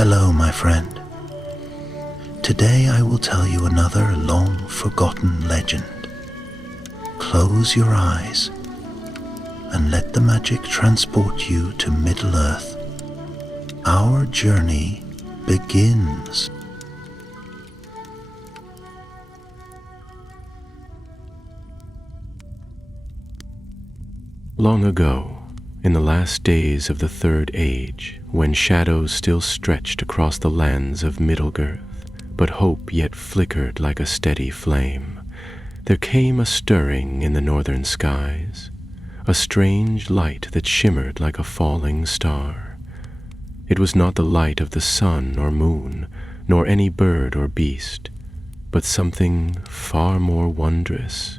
Hello, my friend. Today I will tell you another long-forgotten legend. Close your eyes and let the magic transport you to Middle-earth. Our journey begins. Long ago, in the last days of the Third Age, when shadows still stretched across the lands of Middle-earth, but hope yet flickered like a steady flame, there came a stirring in the northern skies, a strange light that shimmered like a falling star. It was not the light of the sun or moon, nor any bird or beast, but something far more wondrous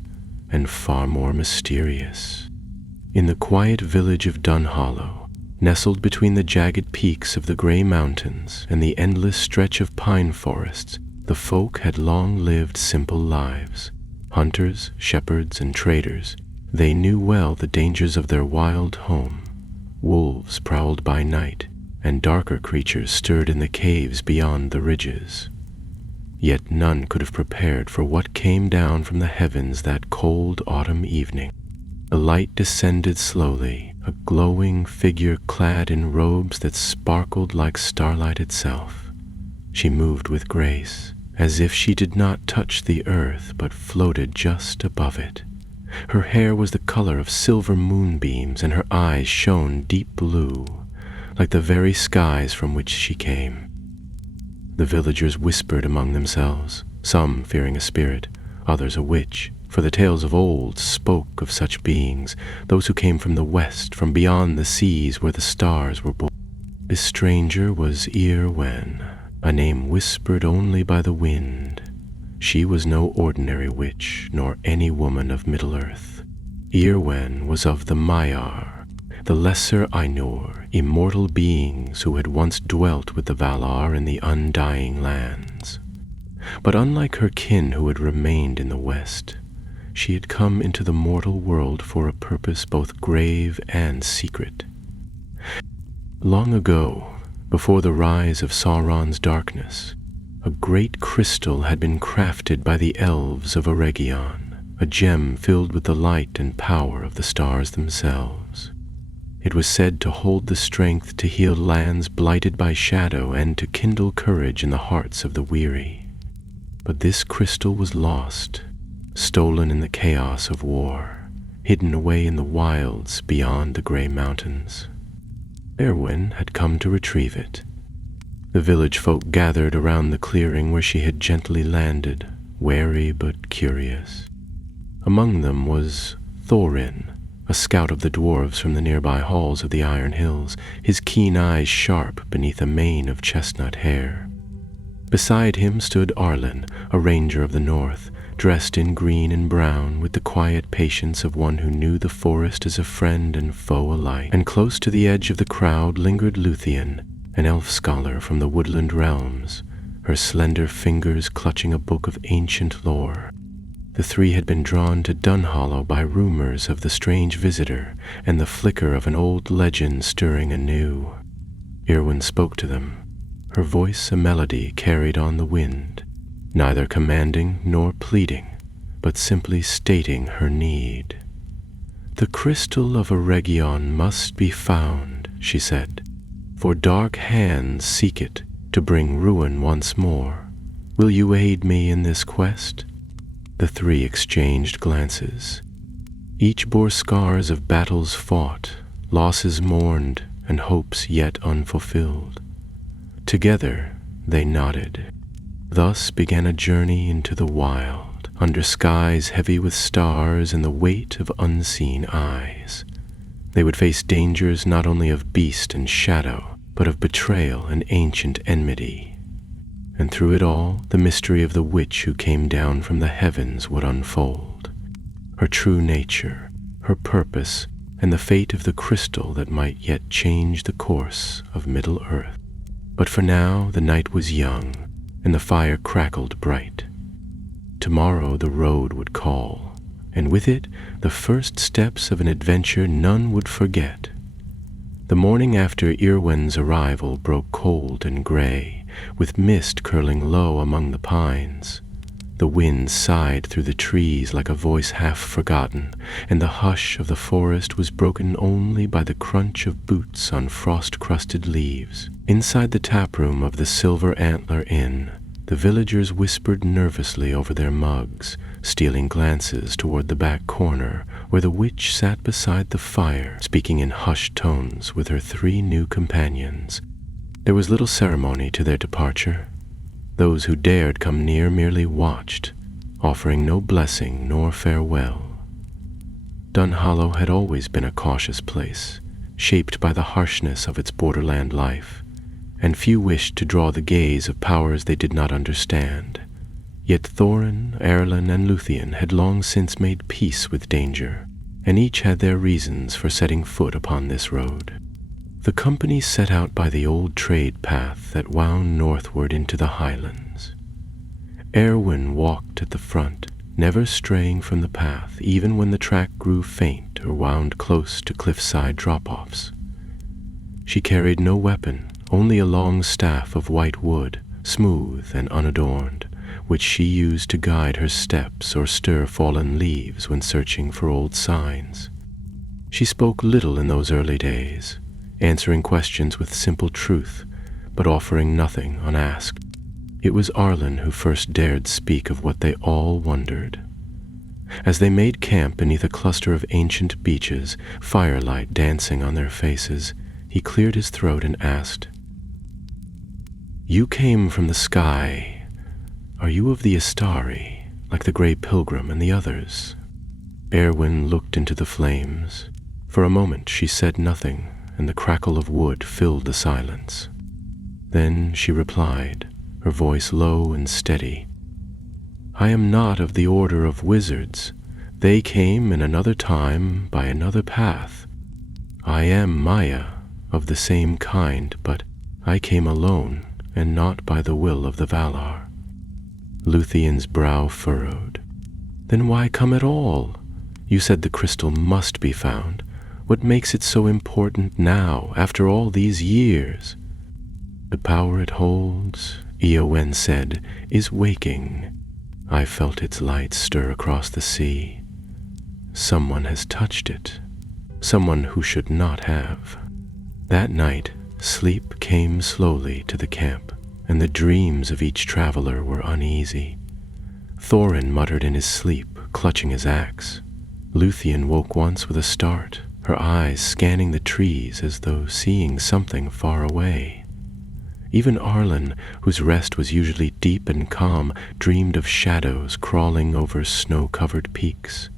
and far more mysterious. In the quiet village of Dunhollow, nestled between the jagged peaks of the Grey Mountains and the endless stretch of pine forests, the folk had long lived simple lives. Hunters, shepherds, and traders, they knew well the dangers of their wild home. Wolves prowled by night, and darker creatures stirred in the caves beyond the ridges. Yet none could have prepared for what came down from the heavens that cold autumn evening. The light descended slowly, a glowing figure clad in robes that sparkled like starlight itself. She moved with grace, as if she did not touch the earth but floated just above it. Her hair was the color of silver moonbeams, and her eyes shone deep blue, like the very skies from which she came. The villagers whispered among themselves, some fearing a spirit, others a witch, for the tales of old spoke of such beings, those who came from the west, from beyond the seas where the stars were born. This stranger was Eowyn, a name whispered only by the wind. She was no ordinary witch, nor any woman of Middle-earth. Eowyn was of the Maiar, the lesser Ainur, immortal beings who had once dwelt with the Valar in the Undying Lands. But unlike her kin who had remained in the west, she had come into the mortal world for a purpose both grave and secret. Long ago, before the rise of Sauron's darkness, a great crystal had been crafted by the elves of Eregion, a gem filled with the light and power of the stars themselves. It was said to hold the strength to heal lands blighted by shadow and to kindle courage in the hearts of the weary. But this crystal was lost, stolen in the chaos of war, hidden away in the wilds beyond the Grey Mountains. Eowyn had come to retrieve it. The village folk gathered around the clearing where she had gently landed, wary but curious. Among them was Thorin, a scout of the dwarves from the nearby halls of the Iron Hills, his keen eyes sharp beneath a mane of chestnut hair. Beside him stood Arlen, a ranger of the north, dressed in green and brown with the quiet patience of one who knew the forest as a friend and foe alike. And close to the edge of the crowd lingered Luthien, an elf scholar from the woodland realms, her slender fingers clutching a book of ancient lore. The three had been drawn to Dunhollow by rumors of the strange visitor and the flicker of an old legend stirring anew. Eowyn spoke to them, her voice a melody carried on the wind, neither commanding nor pleading, but simply stating her need. "The crystal of Eregion must be found," she said, "for dark hands seek it to bring ruin once more. Will you aid me in this quest?" The three exchanged glances. Each bore scars of battles fought, losses mourned, and hopes yet unfulfilled. Together they nodded. Thus began a journey into the wild, under skies heavy with stars and the weight of unseen eyes. They would face dangers not only of beast and shadow, but of betrayal and ancient enmity. And through it all, the mystery of the witch who came down from the heavens would unfold. Her true nature, her purpose, and the fate of the crystal that might yet change the course of Middle-earth. But for now the night was young, and the fire crackled bright. Tomorrow the road would call, and with it the first steps of an adventure none would forget. The morning after Irwin's arrival broke cold and gray, with mist curling low among the pines. The wind sighed through the trees like a voice half forgotten, and the hush of the forest was broken only by the crunch of boots on frost-crusted leaves. Inside the taproom of the Silver Antler Inn, the villagers whispered nervously over their mugs, stealing glances toward the back corner where the witch sat beside the fire, speaking in hushed tones with her 3 new companions. There was little ceremony to their departure. Those who dared come near merely watched, offering no blessing nor farewell. Dunhollow had always been a cautious place, shaped by the harshness of its borderland life, and few wished to draw the gaze of powers they did not understand. Yet Thorin, Erlen, and Luthien had long since made peace with danger, and each had their reasons for setting foot upon this road. The company set out by the old trade path that wound northward into the highlands. Erwin walked at the front, never straying from the path even when the track grew faint or wound close to cliffside drop-offs. She carried no weapon, only a long staff of white wood, smooth and unadorned, which she used to guide her steps or stir fallen leaves when searching for old signs. She spoke little in those early days, answering questions with simple truth, but offering nothing unasked. It was Arlen who first dared speak of what they all wondered. As they made camp beneath a cluster of ancient beeches, firelight dancing on their faces, he cleared his throat and asked, "You came from the sky. Are you of the Astari, like the Grey Pilgrim and the others?" Erwin looked into the flames. For a moment she said nothing, and the crackle of wood filled the silence. Then she replied, her voice low and steady, "I am not of the order of wizards. They came in another time by another path. I am Maya, of the same kind, but I came alone and not by the will of the Valar." Luthien's brow furrowed. "Then why come at all? You said the crystal must be found. What makes it so important now, after all these years?" "The power it holds," Eowyn said, "is waking. I felt its light stir across the sea. Someone has touched it, someone who should not have." That night, sleep came slowly to the camp, and the dreams of each traveler were uneasy. Thorin muttered in his sleep, clutching his axe. Luthien woke once with a start, her eyes scanning the trees as though seeing something far away. Even Arlen, whose rest was usually deep and calm, dreamed of shadows crawling over snow-covered peaks.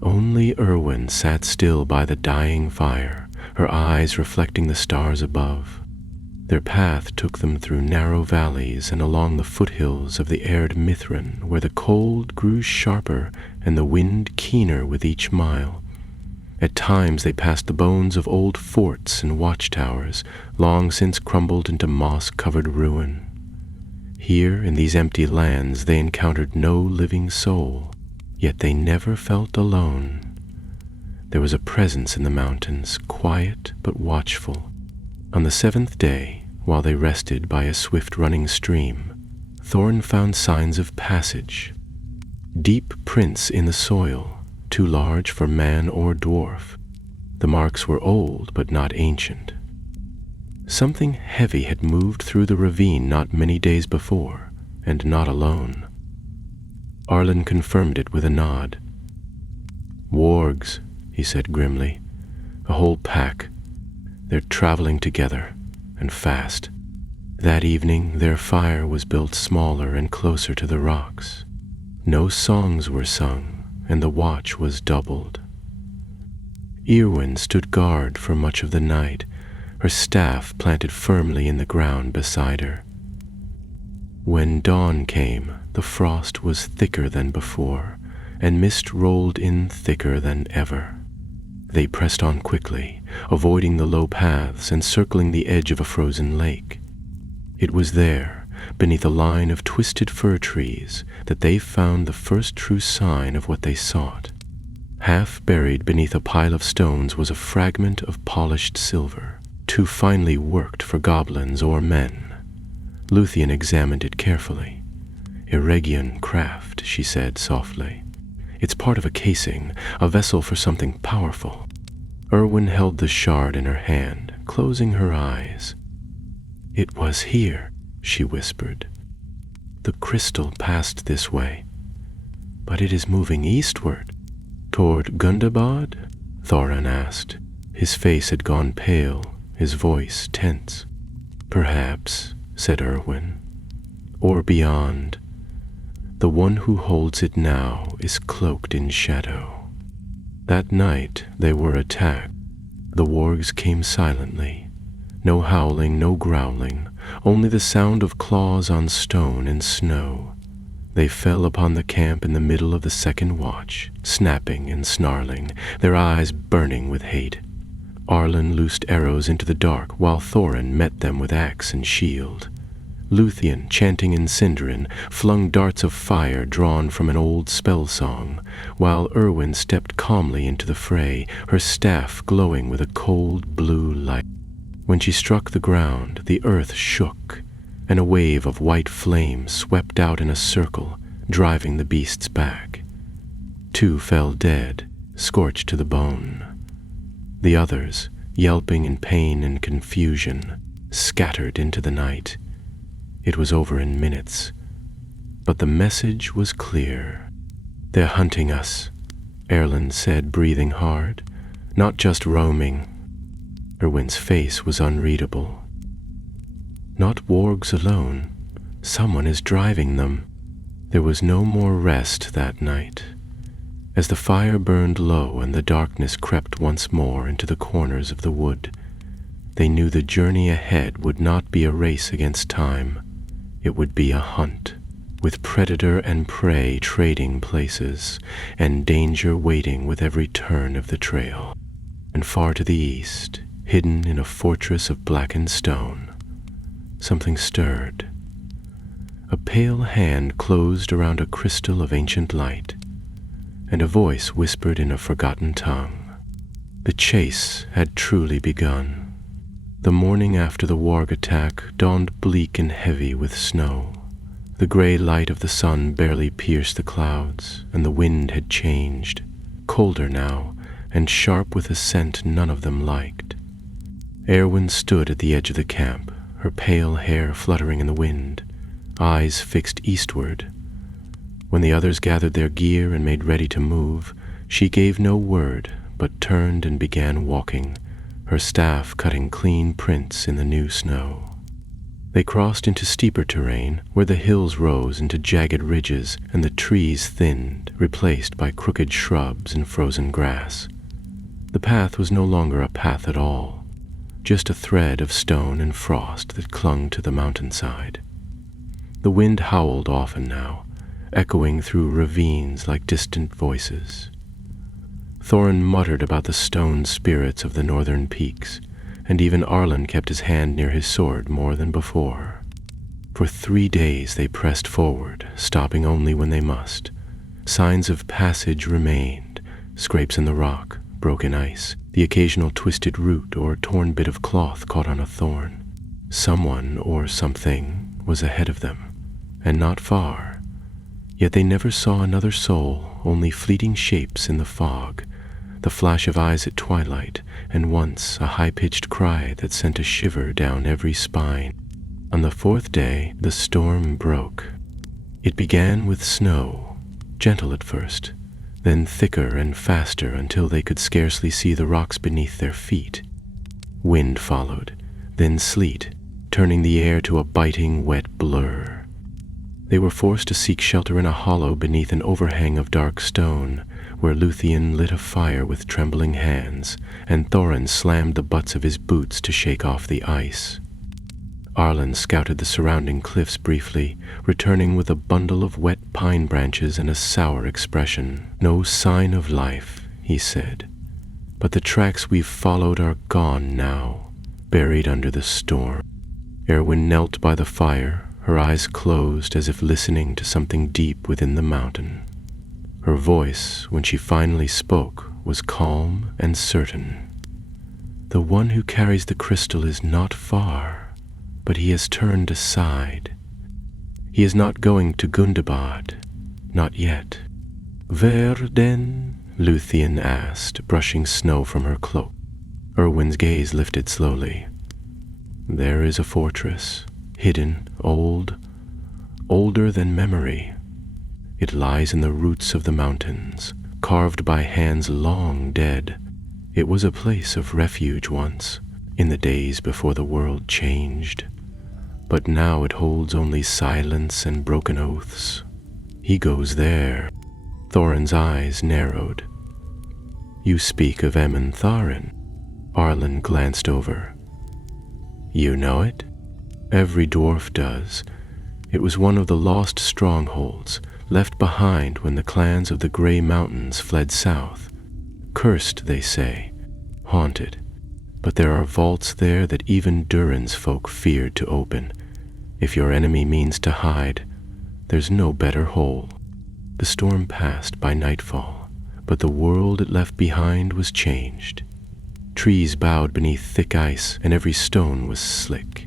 Only Erwin sat still by the dying fire, her eyes reflecting the stars above. Their path took them through narrow valleys and along the foothills of the arid Mithrin, where the cold grew sharper and the wind keener with each mile. At times they passed the bones of old forts and watchtowers, long since crumbled into moss-covered ruin. Here, in these empty lands, they encountered no living soul, yet they never felt alone. There was a presence in the mountains, quiet but watchful. On the 7th day, while they rested by a swift-running stream, Thorin found signs of passage. Deep prints in the soil, too large for man or dwarf. The marks were old but not ancient. Something heavy had moved through the ravine not many days before, and not alone. Arlen confirmed it with a nod. "Wargs," he said grimly. "A whole pack. They're traveling together, and fast." That evening their fire was built smaller and closer to the rocks. No songs were sung, and the watch was doubled. Eowyn stood guard for much of the night, her staff planted firmly in the ground beside her. When dawn came, the frost was thicker than before, and mist rolled in thicker than ever. They pressed on quickly, avoiding the low paths and circling the edge of a frozen lake. It was there, beneath a line of twisted fir trees, that they found the first true sign of what they sought. Half buried beneath a pile of stones was a fragment of polished silver, too finely worked for goblins or men. Luthien examined it carefully. "Eregion craft," she said softly. "It's part of a casing, a vessel for something powerful." Erwin held the shard in her hand, closing her eyes. "It was here," she whispered. "The crystal passed this way, but it is moving eastward." "Toward Gundabad?" Thorin asked. His face had gone pale, his voice tense. "Perhaps," said Erwin. "Or beyond. The one who holds it now is cloaked in shadow." That night they were attacked. The wargs came silently. No howling, no growling, only the sound of claws on stone and snow. They fell upon the camp in the middle of the second watch, snapping and snarling, their eyes burning with hate. Arlen loosed arrows into the dark while Thorin met them with axe and shield. Luthien, chanting in Sindarin, flung darts of fire drawn from an old spell song, while Erwin stepped calmly into the fray, her staff glowing with a cold blue light. When she struck the ground, the earth shook, and a wave of white flame swept out in a circle, driving the beasts back. 2 fell dead, scorched to the bone. The others, yelping in pain and confusion, scattered into the night. It was over in minutes, but the message was clear. "They're hunting us," Erlen said, breathing hard. "Not just roaming." Erwin's face was unreadable. "Not wargs alone. Someone is driving them." There was no more rest that night. As the fire burned low and the darkness crept once more into the corners of the wood, they knew the journey ahead would not be a race against time. It would be a hunt, with predator and prey trading places, and danger waiting with every turn of the trail. And far to the east, hidden in a fortress of blackened stone, something stirred. A pale hand closed around a crystal of ancient light, and a voice whispered in a forgotten tongue. The chase had truly begun. The morning after the warg attack dawned bleak and heavy with snow. The gray light of the sun barely pierced the clouds, and the wind had changed, colder now, and sharp with a scent none of them liked. Erwin stood at the edge of the camp, her pale hair fluttering in the wind, eyes fixed eastward. When the others gathered their gear and made ready to move, she gave no word, but turned and began walking, her staff cutting clean prints in the new snow. They crossed into steeper terrain, where the hills rose into jagged ridges and the trees thinned, replaced by crooked shrubs and frozen grass. The path was no longer a path at all, just a thread of stone and frost that clung to the mountainside. The wind howled often now, echoing through ravines like distant voices. Thorin muttered about the stone spirits of the northern peaks, and even Arlen kept his hand near his sword more than before. For 3 days they pressed forward, stopping only when they must. Signs of passage remained, scrapes in the rock, broken ice, the occasional twisted root or torn bit of cloth caught on a thorn. Someone or something was ahead of them, and not far. Yet they never saw another soul, only fleeting shapes in the fog, the flash of eyes at twilight, and once a high-pitched cry that sent a shiver down every spine. On the 4th day, the storm broke. It began with snow, gentle at first, then thicker and faster until they could scarcely see the rocks beneath their feet. Wind followed, then sleet, turning the air to a biting, wet blur. They were forced to seek shelter in a hollow beneath an overhang of dark stone, where Luthien lit a fire with trembling hands, and Thorin slammed the butts of his boots to shake off the ice. Arlen scouted the surrounding cliffs briefly, returning with a bundle of wet pine branches and a sour expression. "No sign of life," he said. "But the tracks we've followed are gone now, buried under the storm." Erwin knelt by the fire, her eyes closed as if listening to something deep within the mountain. Her voice, when she finally spoke, was calm and certain. "The one who carries the crystal is not far, but he has turned aside. He is not going to Gundabad, not yet." "Where then?" Luthien asked, brushing snow from her cloak. Erwin's gaze lifted slowly. "There is a fortress, hidden, old, older than memory. It lies in the roots of the mountains, carved by hands long dead. It was a place of refuge once, in the days before the world changed. But now it holds only silence and broken oaths. He goes there." Thorin's eyes narrowed. "You speak of Ementharin." Arlen glanced over. "You know it?" "Every dwarf does. It was one of the lost strongholds, left behind when the clans of the Grey Mountains fled south. Cursed, they say, haunted. But there are vaults there that even Durin's folk feared to open. If your enemy means to hide, there's no better hole." The storm passed by nightfall, but the world it left behind was changed. Trees bowed beneath thick ice, and every stone was slick.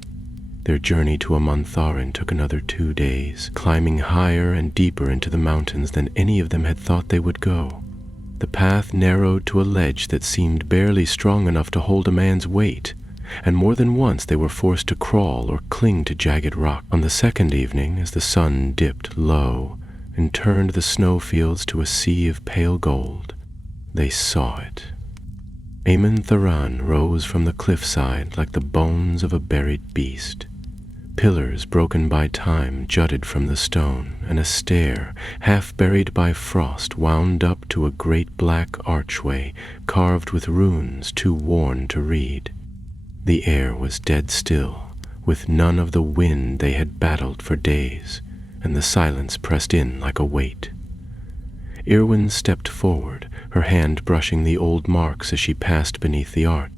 Their journey to Amantharin took another 2 days, climbing higher and deeper into the mountains than any of them had thought they would go. The path narrowed to a ledge that seemed barely strong enough to hold a man's weight, and more than once they were forced to crawl or cling to jagged rock. On the second evening, as the sun dipped low and turned the snowfields to a sea of pale gold, they saw it. Amantharan rose from the cliffside like the bones of a buried beast. Pillars broken by time jutted from the stone, and a stair, half buried by frost, wound up to a great black archway carved with runes too worn to read. The air was dead still, with none of the wind they had battled for days, and the silence pressed in like a weight. Irwin stepped forward, her hand brushing the old marks as she passed beneath the arch.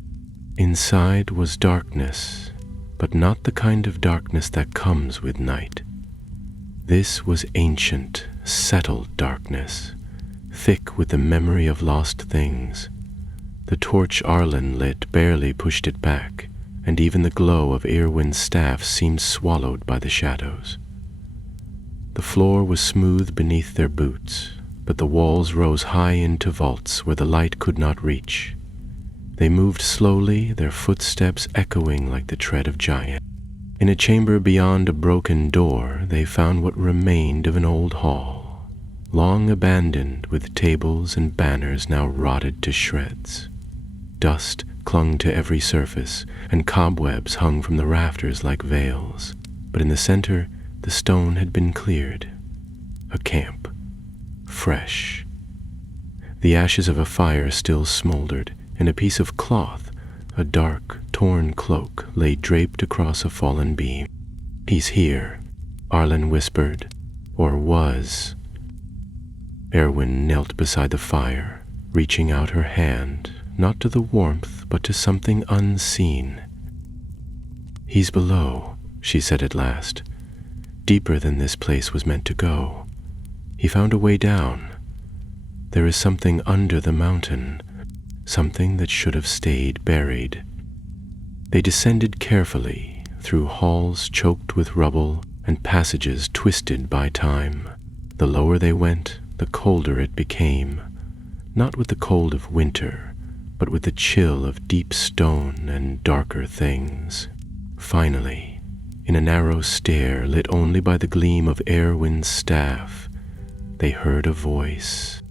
Inside was darkness, but not the kind of darkness that comes with night. This was ancient, settled darkness, thick with the memory of lost things. The torch Arlen lit barely pushed it back, and even the glow of Irwin's staff seemed swallowed by the shadows. The floor was smooth beneath their boots, but the walls rose high into vaults where the light could not reach. They moved slowly, their footsteps echoing like the tread of giants. In a chamber beyond a broken door, they found what remained of an old hall, long abandoned, with tables and banners now rotted to shreds. Dust clung to every surface, and cobwebs hung from the rafters like veils. But in the center, the stone had been cleared. A camp. Fresh. The ashes of a fire still smoldered, and a piece of cloth, a dark, torn cloak, lay draped across a fallen beam. "He's here," Arlen whispered, or was. Erwin knelt beside the fire, reaching out her hand, not to the warmth, but to something unseen. "He's below," she said at last, "deeper than this place was meant to go. He found a way down. There is something under the mountain, something that should have stayed buried." They descended carefully, through halls choked with rubble and passages twisted by time. The lower they went, the colder it became, not with the cold of winter, but with the chill of deep stone and darker things. Finally, in a narrow stair lit only by the gleam of Erwin's staff, they heard a voice.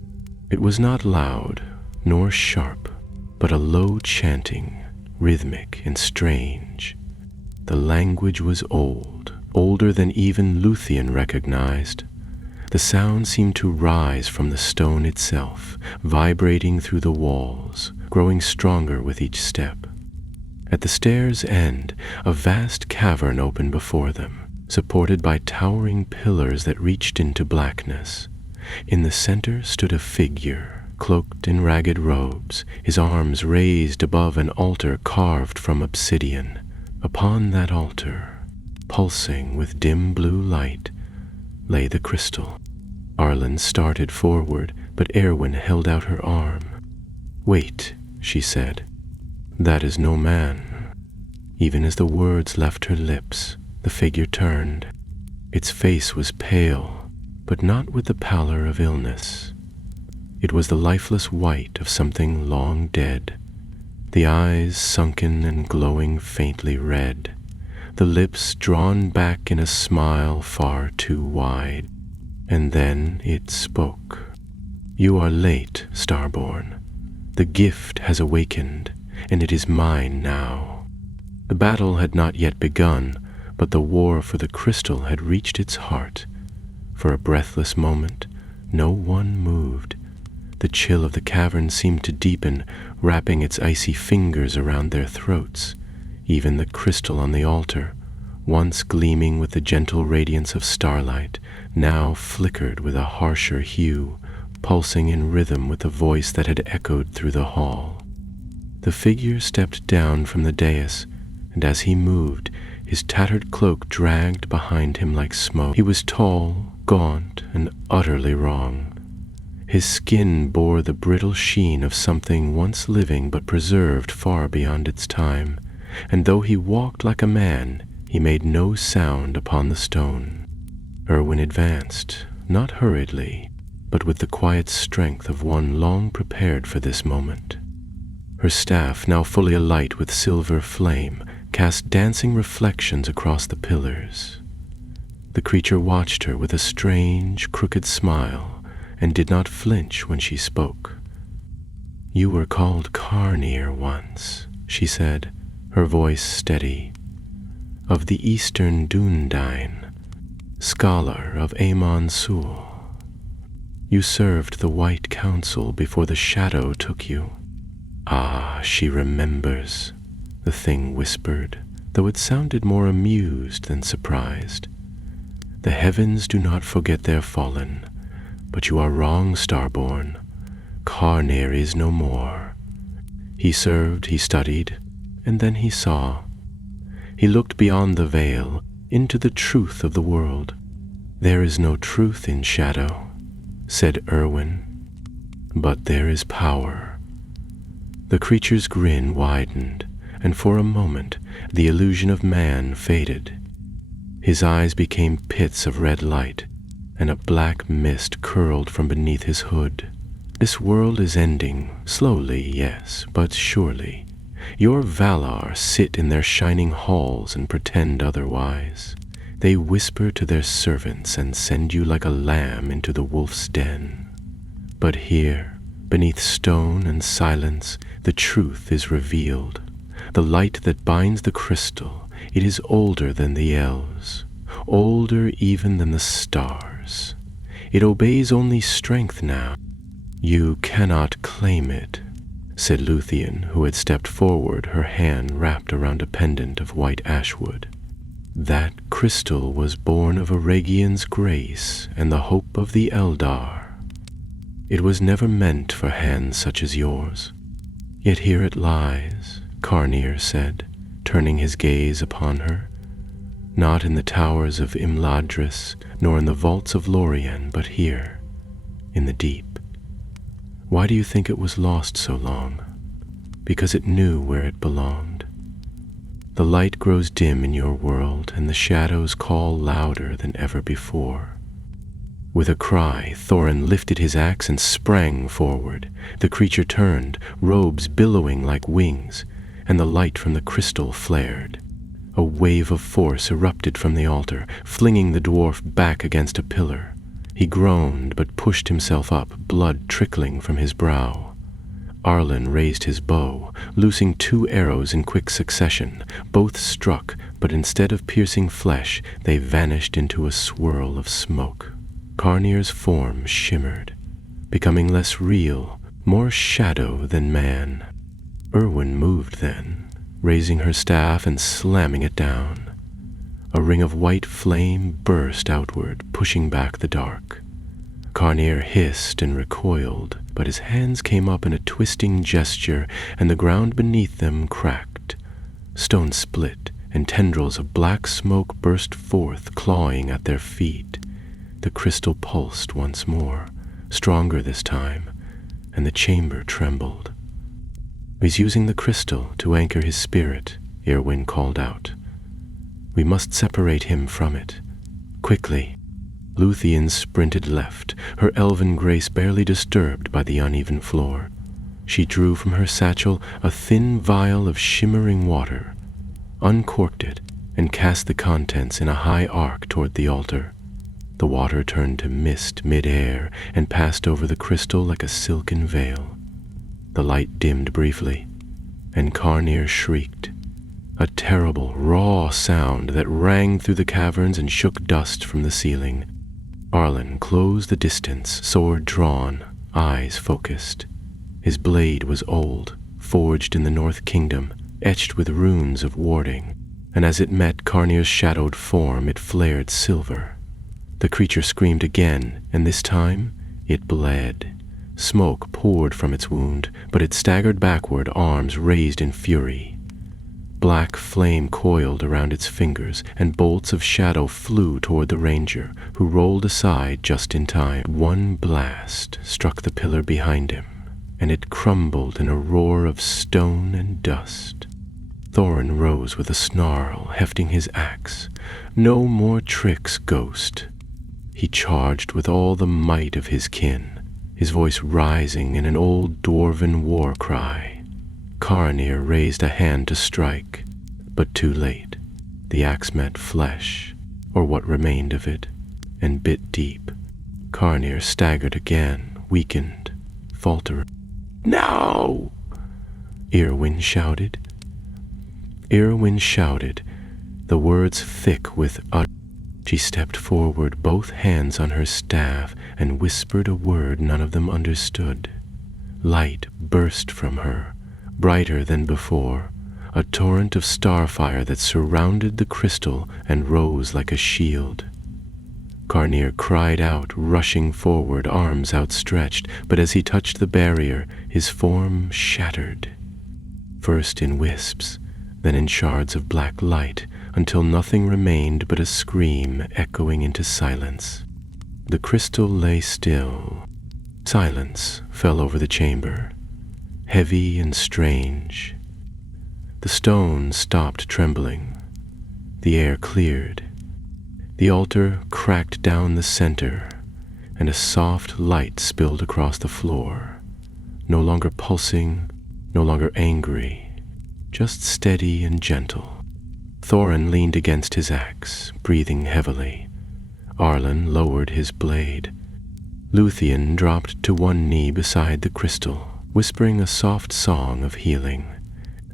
It was not loud, nor sharp, but a low chanting, rhythmic and strange. The language was old, older than even Luthien recognized. The sound seemed to rise from the stone itself, vibrating through the walls, growing stronger with each step. At the stair's end, a vast cavern opened before them, supported by towering pillars that reached into blackness. In the center stood a figure, cloaked in ragged robes, his arms raised above an altar carved from obsidian. Upon that altar, pulsing with dim blue light, lay the crystal. Arlen started forward, but Erwin held out her arm. "Wait," she said. "That is no man." Even as the words left her lips, the figure turned. Its face was pale, but not with the pallor of illness. It was the lifeless white of something long dead, the eyes sunken and glowing faintly red, the lips drawn back in a smile far too wide. And then it spoke. "You are late, Starborn. The gift has awakened, and it is mine now." The battle had not yet begun, but the war for the crystal had reached its heart. For a breathless moment, no one moved. The chill of the cavern seemed to deepen, wrapping its icy fingers around their throats. Even the crystal on the altar, once gleaming with the gentle radiance of starlight, now flickered with a harsher hue, pulsing in rhythm with a voice that had echoed through the hall. The figure stepped down from the dais, and as he moved, his tattered cloak dragged behind him like smoke. He was tall, gaunt, and utterly wrong. His skin bore the brittle sheen of something once living but preserved far beyond its time, and though he walked like a man, he made no sound upon the stone. Erwin advanced, not hurriedly, but with the quiet strength of one long prepared for this moment. Her staff, now fully alight with silver flame, cast dancing reflections across the pillars. The creature watched her with a strange, crooked smile, and did not flinch when she spoke. "You were called Carnir once," she said, her voice steady. "Of the Eastern Dúndain, scholar of Amon Sul. You served the White Council before the shadow took you." "Ah, she remembers," the thing whispered, though it sounded more amused than surprised. "The heavens do not forget their fallen, but you are wrong, Starborn. Carnir is no more. He served, he studied, and then he saw. He looked beyond the veil, into the truth of the world. There is no truth in shadow," said Erwin, "but there is power." The creature's grin widened, and for a moment the illusion of man faded. His eyes became pits of red light, and a black mist curled from beneath his hood. "This world is ending, slowly, yes, but surely. Your Valar sit in their shining halls and pretend otherwise. They whisper to their servants and send you like a lamb into the wolf's den. But here, beneath stone and silence, the truth is revealed. The light that binds the crystal, it is older than the elves, older even than the stars. It obeys only strength now. You cannot claim it," said Luthien, who had stepped forward, her hand wrapped around a pendant of white ashwood. "That crystal was born of Aragian's grace and the hope of the Eldar. It was never meant for hands such as yours. Yet here it lies," Carnir said, turning his gaze upon her. "Not in the towers of Imladris, nor in the vaults of Lorien, but here, in the deep. Why do you think it was lost so long? Because it knew where it belonged. The light grows dim in your world, and the shadows call louder than ever before." With a cry, Thorin lifted his axe and sprang forward. The creature turned, robes billowing like wings, and the light from the crystal flared. A wave of force erupted from the altar, flinging the dwarf back against a pillar. He groaned, but pushed himself up, blood trickling from his brow. Arlen raised his bow, loosing 2 arrows in quick succession. Both struck, but instead of piercing flesh, they vanished into a swirl of smoke. Carnir's form shimmered, becoming less real, more shadow than man. Erwin moved then, raising her staff and slamming it down. A ring of white flame burst outward, pushing back the dark. Carnir hissed and recoiled, but his hands came up in a twisting gesture, and the ground beneath them cracked. Stone split, and tendrils of black smoke burst forth, clawing at their feet. The crystal pulsed once more, stronger this time, and the chamber trembled. "He's using the crystal to anchor his spirit," Irwin called out. "We must separate him from it. Quickly." Luthien sprinted left, her elven grace barely disturbed by the uneven floor. She drew from her satchel a thin vial of shimmering water, uncorked it, and cast the contents in a high arc toward the altar. The water turned to mist mid-air and passed over the crystal like a silken veil. The light dimmed briefly, and Carnir shrieked, a terrible, raw sound that rang through the caverns and shook dust from the ceiling. Arlen closed the distance, sword drawn, eyes focused. His blade was old, forged in the North Kingdom, etched with runes of warding, and as it met Carnir's shadowed form, it flared silver. The creature screamed again, and this time it bled. Smoke poured from its wound, but it staggered backward, arms raised in fury. Black flame coiled around its fingers, and bolts of shadow flew toward the ranger, who rolled aside just in time. One blast struck the pillar behind him, and it crumbled in a roar of stone and dust. Thorin rose with a snarl, hefting his axe. "No more tricks, ghost." He charged with all the might of his kin, his voice rising in an old dwarven war cry. Carnir raised a hand to strike, but too late. The axe met flesh, or what remained of it, and bit deep. Carnir staggered again, weakened, faltering. "No!" Irwin shouted. The words thick with utter. She stepped forward, both hands on her staff, and whispered a word none of them understood. Light burst from her, brighter than before, a torrent of starfire that surrounded the crystal and rose like a shield. Carnir cried out, rushing forward, arms outstretched, but as he touched the barrier, his form shattered. First in wisps, then in shards of black light, until nothing remained but a scream echoing into silence. The crystal lay still. Silence fell over the chamber, heavy and strange. The stone stopped trembling. The air cleared. The altar cracked down the center, and a soft light spilled across the floor, no longer pulsing, no longer angry, just steady and gentle. Thorin leaned against his axe, breathing heavily. Arlen lowered his blade. Luthien dropped to one knee beside the crystal, whispering a soft song of healing,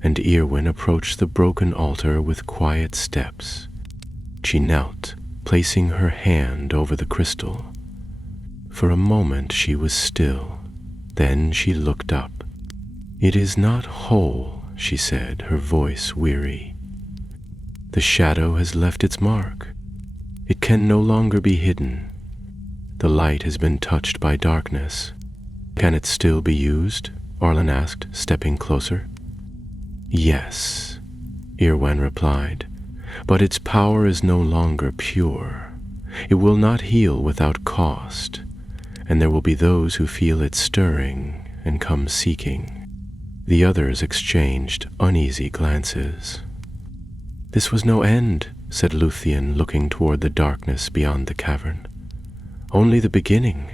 and Irwin approached the broken altar with quiet steps. She knelt, placing her hand over the crystal. For a moment she was still. Then she looked up. "It is not whole," she said, her voice weary. "The shadow has left its mark. It can no longer be hidden. The light has been touched by darkness. Can it still be used?" Arlen asked, stepping closer. "Yes," Irwen replied, "but its power is no longer pure. It will not heal without cost, and there will be those who feel it stirring and come seeking." The others exchanged uneasy glances. "This was no end," said Luthien, looking toward the darkness beyond the cavern. "Only the beginning."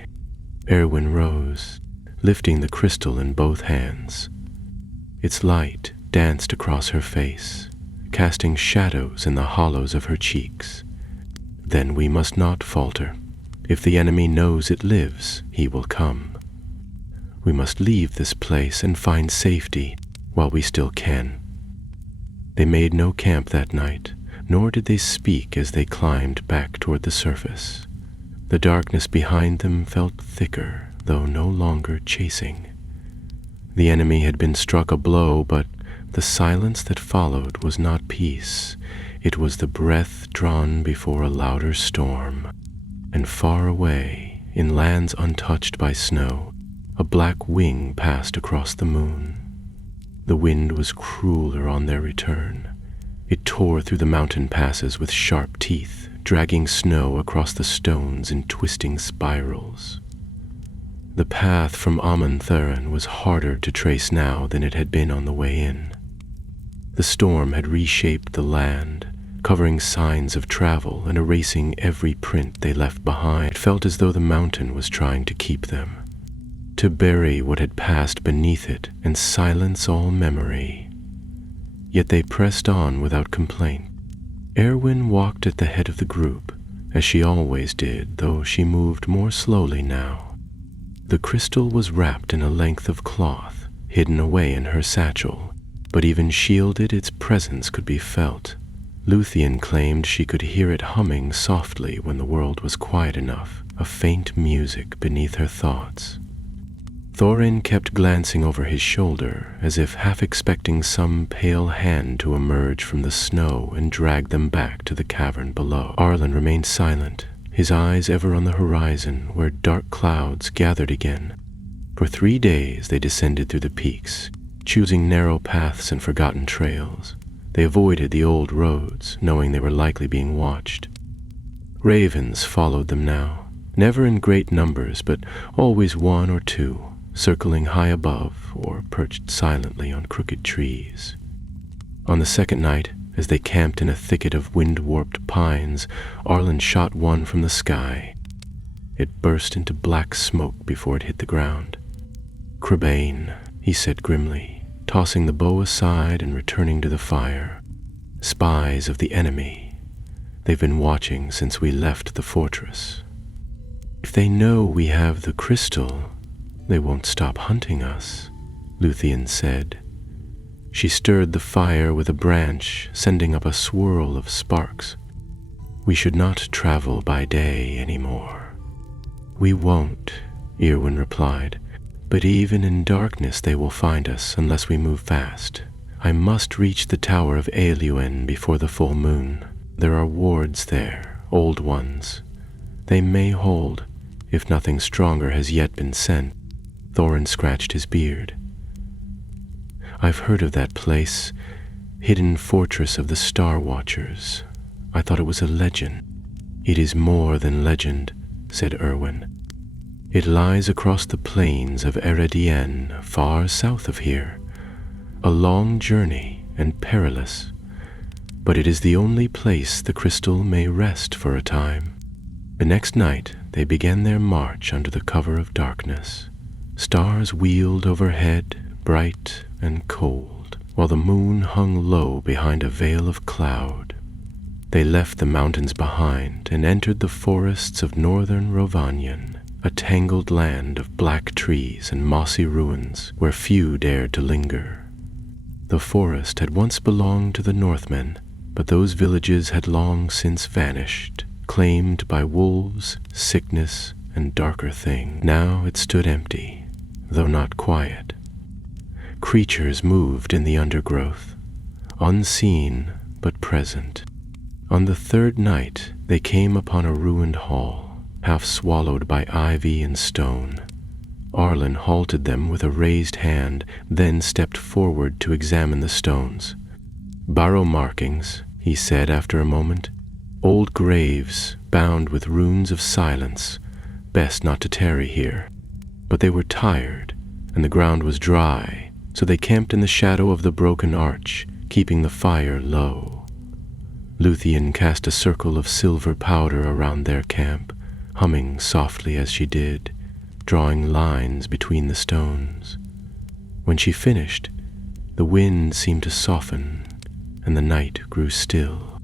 Erwin rose, lifting the crystal in both hands. Its light danced across her face, casting shadows in the hollows of her cheeks. "Then we must not falter. If the enemy knows it lives, he will come. We must leave this place and find safety while we still can." They made no camp that night, nor did they speak as they climbed back toward the surface. The darkness behind them felt thicker, though no longer chasing. The enemy had been struck a blow, but the silence that followed was not peace. It was the breath drawn before a louder storm. And far away, in lands untouched by snow, a black wing passed across the moon. The wind was crueler on their return. It tore through the mountain passes with sharp teeth, dragging snow across the stones in twisting spirals. The path from Amon Thurin was harder to trace now than it had been on the way in. The storm had reshaped the land, covering signs of travel and erasing every print they left behind. It felt as though the mountain was trying to keep them, to bury what had passed beneath it and silence all memory. Yet they pressed on without complaint. Erwin walked at the head of the group, as she always did, though she moved more slowly now. The crystal was wrapped in a length of cloth, hidden away in her satchel, but even shielded, its presence could be felt. Luthien claimed she could hear it humming softly when the world was quiet enough, a faint music beneath her thoughts. Thorin kept glancing over his shoulder, as if half expecting some pale hand to emerge from the snow and drag them back to the cavern below. Arlen remained silent, his eyes ever on the horizon where dark clouds gathered again. For 3 days they descended through the peaks, choosing narrow paths and forgotten trails. They avoided the old roads, knowing they were likely being watched. Ravens followed them now, never in great numbers, but always 1 or 2, circling high above or perched silently on crooked trees. On the second night, as they camped in a thicket of wind-warped pines, Arlen shot one from the sky. It burst into black smoke before it hit the ground. "Crebain," he said grimly, tossing the bow aside and returning to the fire. "Spies of the enemy. They've been watching since we left the fortress. If they know we have the crystal, they won't stop hunting us," Luthien said. She stirred the fire with a branch, sending up a swirl of sparks. "We should not travel by day anymore." "We won't," Irwin replied, "but even in darkness they will find us unless we move fast. I must reach the tower of Eiluen before the full moon. There are wards there, old ones. They may hold, if nothing stronger has yet been sent." Thorin scratched his beard. "I've heard of that place, hidden fortress of the Star Watchers. I thought it was a legend." "It is more than legend," said Erwin. "It lies across the plains of Eredien, far south of here. A long journey and perilous, but it is the only place the crystal may rest for a time." The next night they began their march under the cover of darkness. Stars wheeled overhead, bright and cold, while the moon hung low behind a veil of cloud. They left the mountains behind and entered the forests of northern Rhovanion, a tangled land of black trees and mossy ruins where few dared to linger. The forest had once belonged to the Northmen, but those villages had long since vanished, claimed by wolves, sickness, and darker things. Now it stood empty, though not quiet. Creatures moved in the undergrowth, unseen but present. On the third night they came upon a ruined hall, half swallowed by ivy and stone. Arlen halted them with a raised hand, then stepped forward to examine the stones. "Barrow markings," he said after a moment. "Old graves, bound with runes of silence. Best not to tarry here." But they were tired, and the ground was dry, so they camped in the shadow of the broken arch, keeping the fire low. Luthien cast a circle of silver powder around their camp, humming softly as she did, drawing lines between the stones. When she finished, the wind seemed to soften, and the night grew still.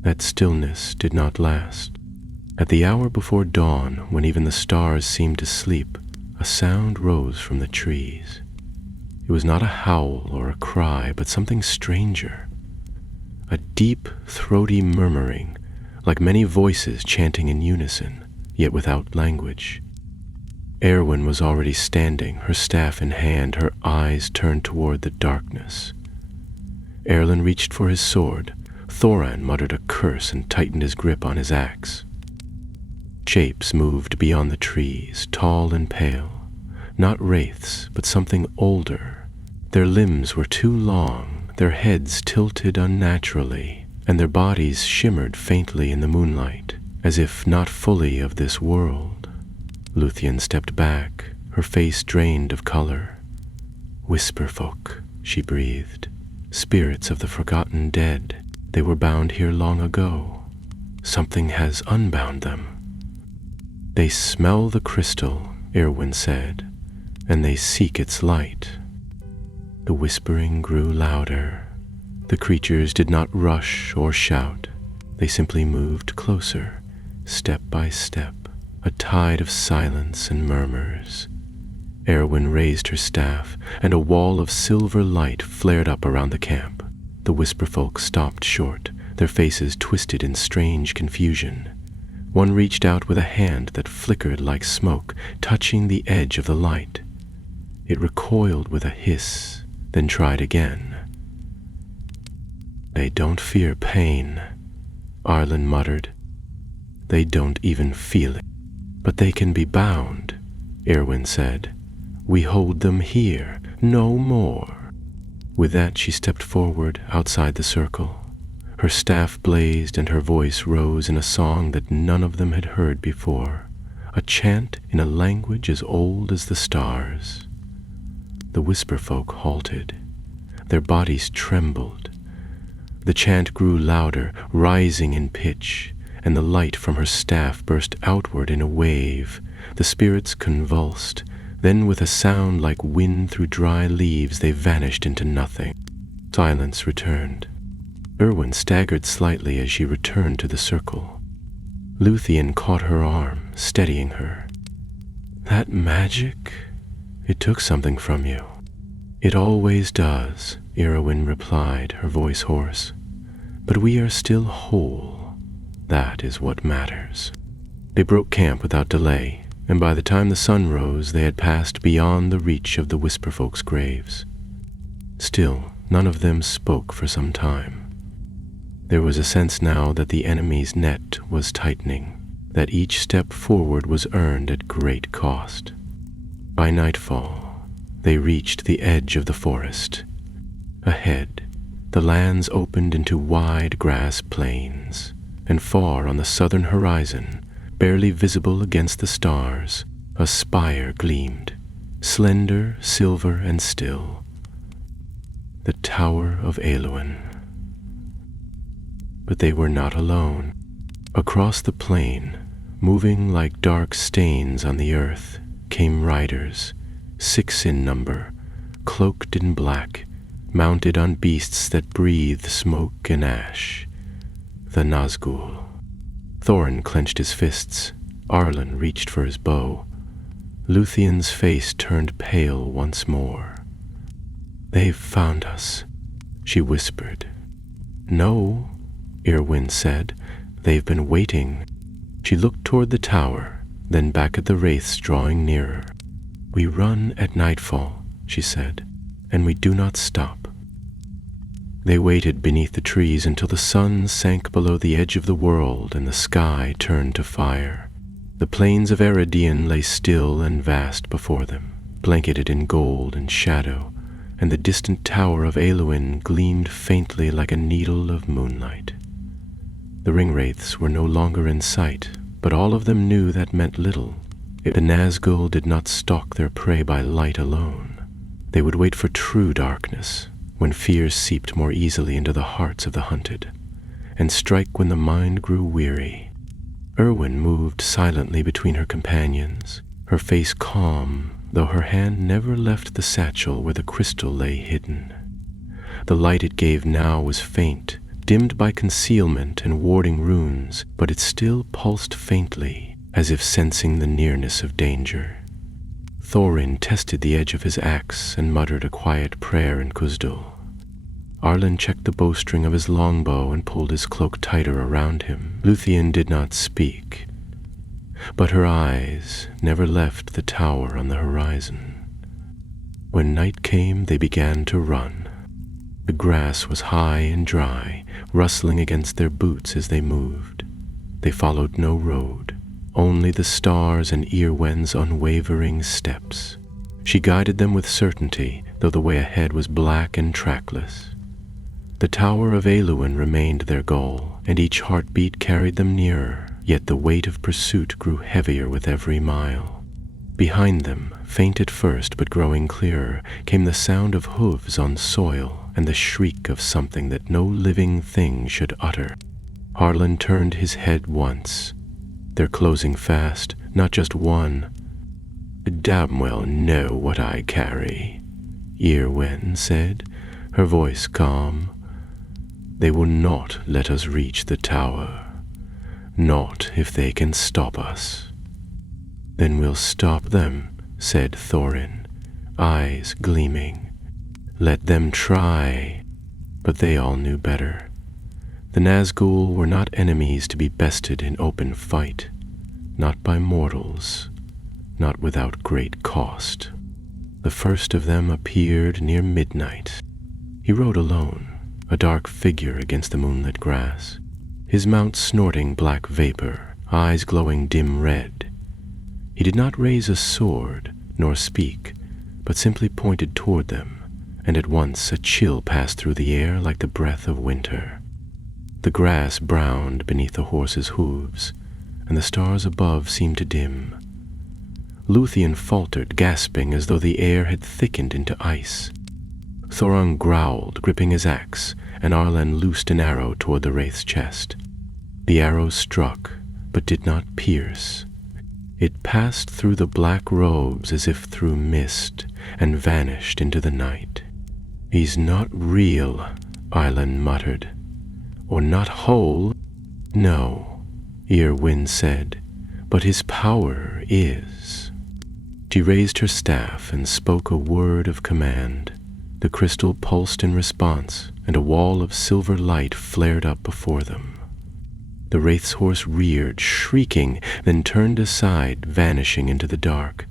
That stillness did not last. At the hour before dawn, when even the stars seemed to sleep, a sound rose from the trees. It was not a howl or a cry, but something stranger. A deep, throaty murmuring, like many voices chanting in unison, yet without language. Erwin was already standing, her staff in hand, her eyes turned toward the darkness. Erlen reached for his sword. Thorin muttered a curse and tightened his grip on his axe. Shapes moved beyond the trees, tall and pale. Not wraiths, but something older. Their limbs were too long, their heads tilted unnaturally, and their bodies shimmered faintly in the moonlight, as if not fully of this world. Luthien stepped back, her face drained of color. "Whisper folk," she breathed. "Spirits of the forgotten dead. They were bound here long ago. Something has unbound them." "They smell the crystal," Irwin said, "and they seek its light." The whispering grew louder. The creatures did not rush or shout. They simply moved closer, step by step, a tide of silence and murmurs. Erwin raised her staff, and a wall of silver light flared up around the camp. The whisperfolk stopped short, their faces twisted in strange confusion. One reached out with a hand that flickered like smoke, touching the edge of the light. It recoiled with a hiss, then tried again. "They don't fear pain," Arlen muttered. "They don't even feel it. But they can be bound," Irwin said. "We hold them here, no more." With that, she stepped forward outside the circle. Her staff blazed and her voice rose in a song that none of them had heard before, a chant in a language as old as the stars. The whisperfolk halted. Their bodies trembled. The chant grew louder, rising in pitch, and the light from her staff burst outward in a wave. The spirits convulsed. Then with a sound like wind through dry leaves, they vanished into nothing. Silence returned. Irwin staggered slightly as she returned to the circle. Luthien caught her arm, steadying her. "That magic? It took something from you." "It always does," Irwin replied, her voice hoarse. "But we are still whole. That is what matters." They broke camp without delay, and by the time the sun rose, they had passed beyond the reach of the whisperfolk's graves. Still, none of them spoke for some time. There was a sense now that the enemy's net was tightening, that each step forward was earned at great cost. By nightfall, they reached the edge of the forest. Ahead, the lands opened into wide grass plains, and far on the southern horizon, barely visible against the stars, a spire gleamed, slender, silver, and still. The Tower of Eluin. But they were not alone. Across the plain, moving like dark stains on the earth, came riders, 6 in number, cloaked in black, mounted on beasts that breathed smoke and ash. The Nazgul. Thorin clenched his fists. Arlen reached for his bow. Luthien's face turned pale once more. "They've found us," she whispered. "No," Irwin said. "They've been waiting." She looked toward the tower, then back at the wraiths drawing nearer. "We run at nightfall," she said, "and we do not stop." They waited beneath the trees until the sun sank below the edge of the world and the sky turned to fire. The plains of Eredin lay still and vast before them, blanketed in gold and shadow, and the distant tower of Eluin gleamed faintly like a needle of moonlight. The ringwraiths were no longer in sight, but all of them knew that meant little. The Nazgul did not stalk their prey by light alone. They would wait for true darkness, when fear seeped more easily into the hearts of the hunted, and strike when the mind grew weary. Irwin moved silently between her companions, her face calm, though her hand never left the satchel where the crystal lay hidden. The light it gave now was faint, dimmed by concealment and warding runes, but it still pulsed faintly, as if sensing the nearness of danger. Thorin tested the edge of his axe and muttered a quiet prayer in Kuzdul. Arlen checked the bowstring of his longbow and pulled his cloak tighter around him. Luthien did not speak, but her eyes never left the tower on the horizon. When night came, they began to run. The grass was high and dry, rustling against their boots as they moved. They followed no road, only the stars and Eärwen's unwavering steps. She guided them with certainty, though the way ahead was black and trackless. The Tower of Eluin remained their goal, and each heartbeat carried them nearer, yet the weight of pursuit grew heavier with every mile. Behind them, faint at first but growing clearer, came the sound of hooves on soil and the shriek of something that no living thing should utter. Harlan turned his head once. They're closing fast, not just one. I damn well know what I carry, Eowyn said, her voice calm. They will not let us reach the tower. Not if they can stop us. Then we'll stop them, said Thorin, eyes gleaming. Let them try. But they all knew better. The Nazgul were not enemies to be bested in open fight, not by mortals, not without great cost. The first of them appeared near midnight. He rode alone, a dark figure against the moonlit grass, his mount snorting black vapor, eyes glowing dim red. He did not raise a sword, nor speak, but simply pointed toward them, and at once a chill passed through the air like the breath of winter. The grass browned beneath the horse's hooves, and the stars above seemed to dim. Luthien faltered, gasping as though the air had thickened into ice. Thorin growled, gripping his axe, and Arlen loosed an arrow toward the wraith's chest. The arrow struck, but did not pierce. It passed through the black robes as if through mist, and vanished into the night. He's not real, Arlen muttered. Or not whole? No, Eowyn said, but his power is. She raised her staff and spoke a word of command. The crystal pulsed in response, and a wall of silver light flared up before them. The wraith's horse reared, shrieking, then turned aside, vanishing into the dark.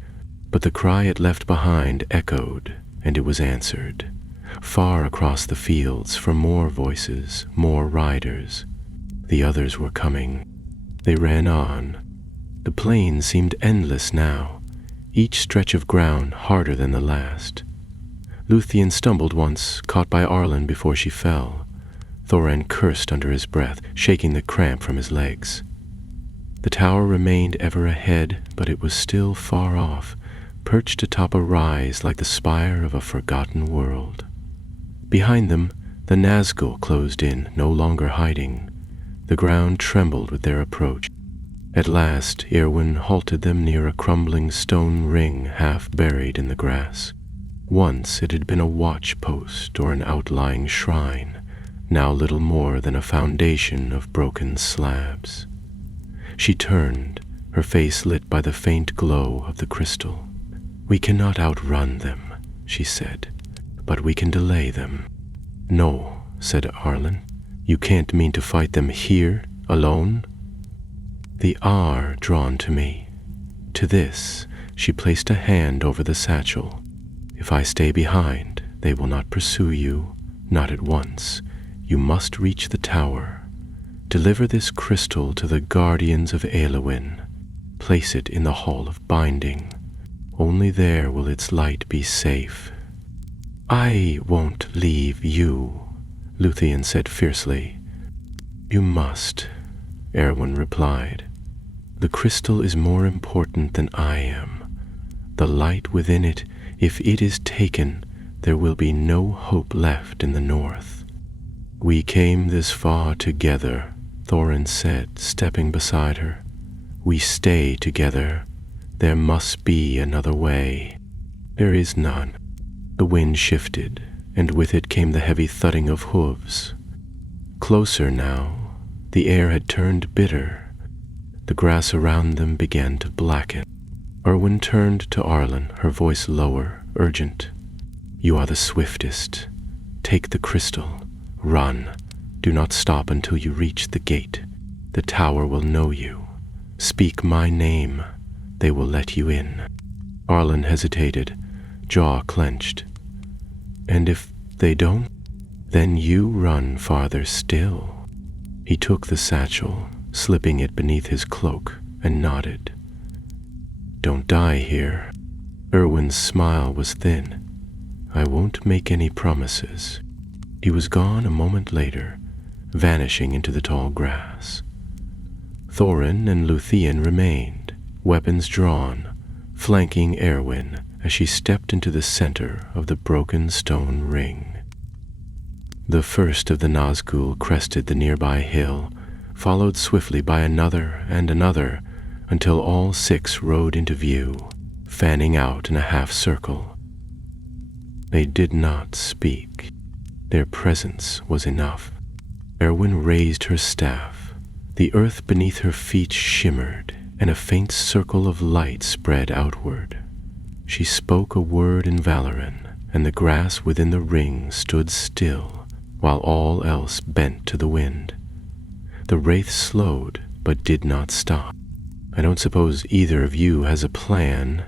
But the cry it left behind echoed, and it was answered. Far across the fields, from more voices, more riders. The others were coming. They ran on. The plain seemed endless now, each stretch of ground harder than the last. Luthien stumbled once, caught by Arlen before she fell. Thorin cursed under his breath, shaking the cramp from his legs. The tower remained ever ahead, but it was still far off, perched atop a rise like the spire of a forgotten world. Behind them, the Nazgul closed in, no longer hiding. The ground trembled with their approach. At last, Eowyn halted them near a crumbling stone ring half buried in the grass. Once it had been a watch post or an outlying shrine, now little more than a foundation of broken slabs. She turned, her face lit by the faint glow of the crystal. We cannot outrun them, she said, but we can delay them. No, said Arlen, you can't mean to fight them here, alone? They are drawn to me. To this, she placed a hand over the satchel. If I stay behind, they will not pursue you, not at once. You must reach the tower. Deliver this crystal to the guardians of Eowyn. Place it in the Hall of Binding. Only there will its light be safe. I won't leave you, Luthien said fiercely. You must, Eowyn replied. The crystal is more important than I am. The light within it, if it is taken, there will be no hope left in the north. We came this far together, Thorin said, stepping beside her. We stay together. There must be another way. There is none. The wind shifted, and with it came the heavy thudding of hooves. Closer now, the air had turned bitter. The grass around them began to blacken. Erwin turned to Arlen, her voice lower, urgent. You are the swiftest. Take the crystal. Run. Do not stop until you reach the gate. The tower will know you. Speak my name. They will let you in. Arlen hesitated, jaw clenched. And if they don't, then you run farther still. He took the satchel, slipping it beneath his cloak, and nodded. Don't die here. Erwin's smile was thin. I won't make any promises. He was gone a moment later, vanishing into the tall grass. Thorin and Luthien remained, weapons drawn, flanking Erwin as she stepped into the center of the broken stone ring. The first of the Nazgul crested the nearby hill, followed swiftly by another and another, until all 6 rode into view, fanning out in a half-circle. They did not speak. Their presence was enough. Erwin raised her staff. The earth beneath her feet shimmered, and a faint circle of light spread outward. She spoke a word in Valoran, and the grass within the ring stood still, while all else bent to the wind. The wraith slowed, but did not stop. "I don't suppose either of you has a plan,"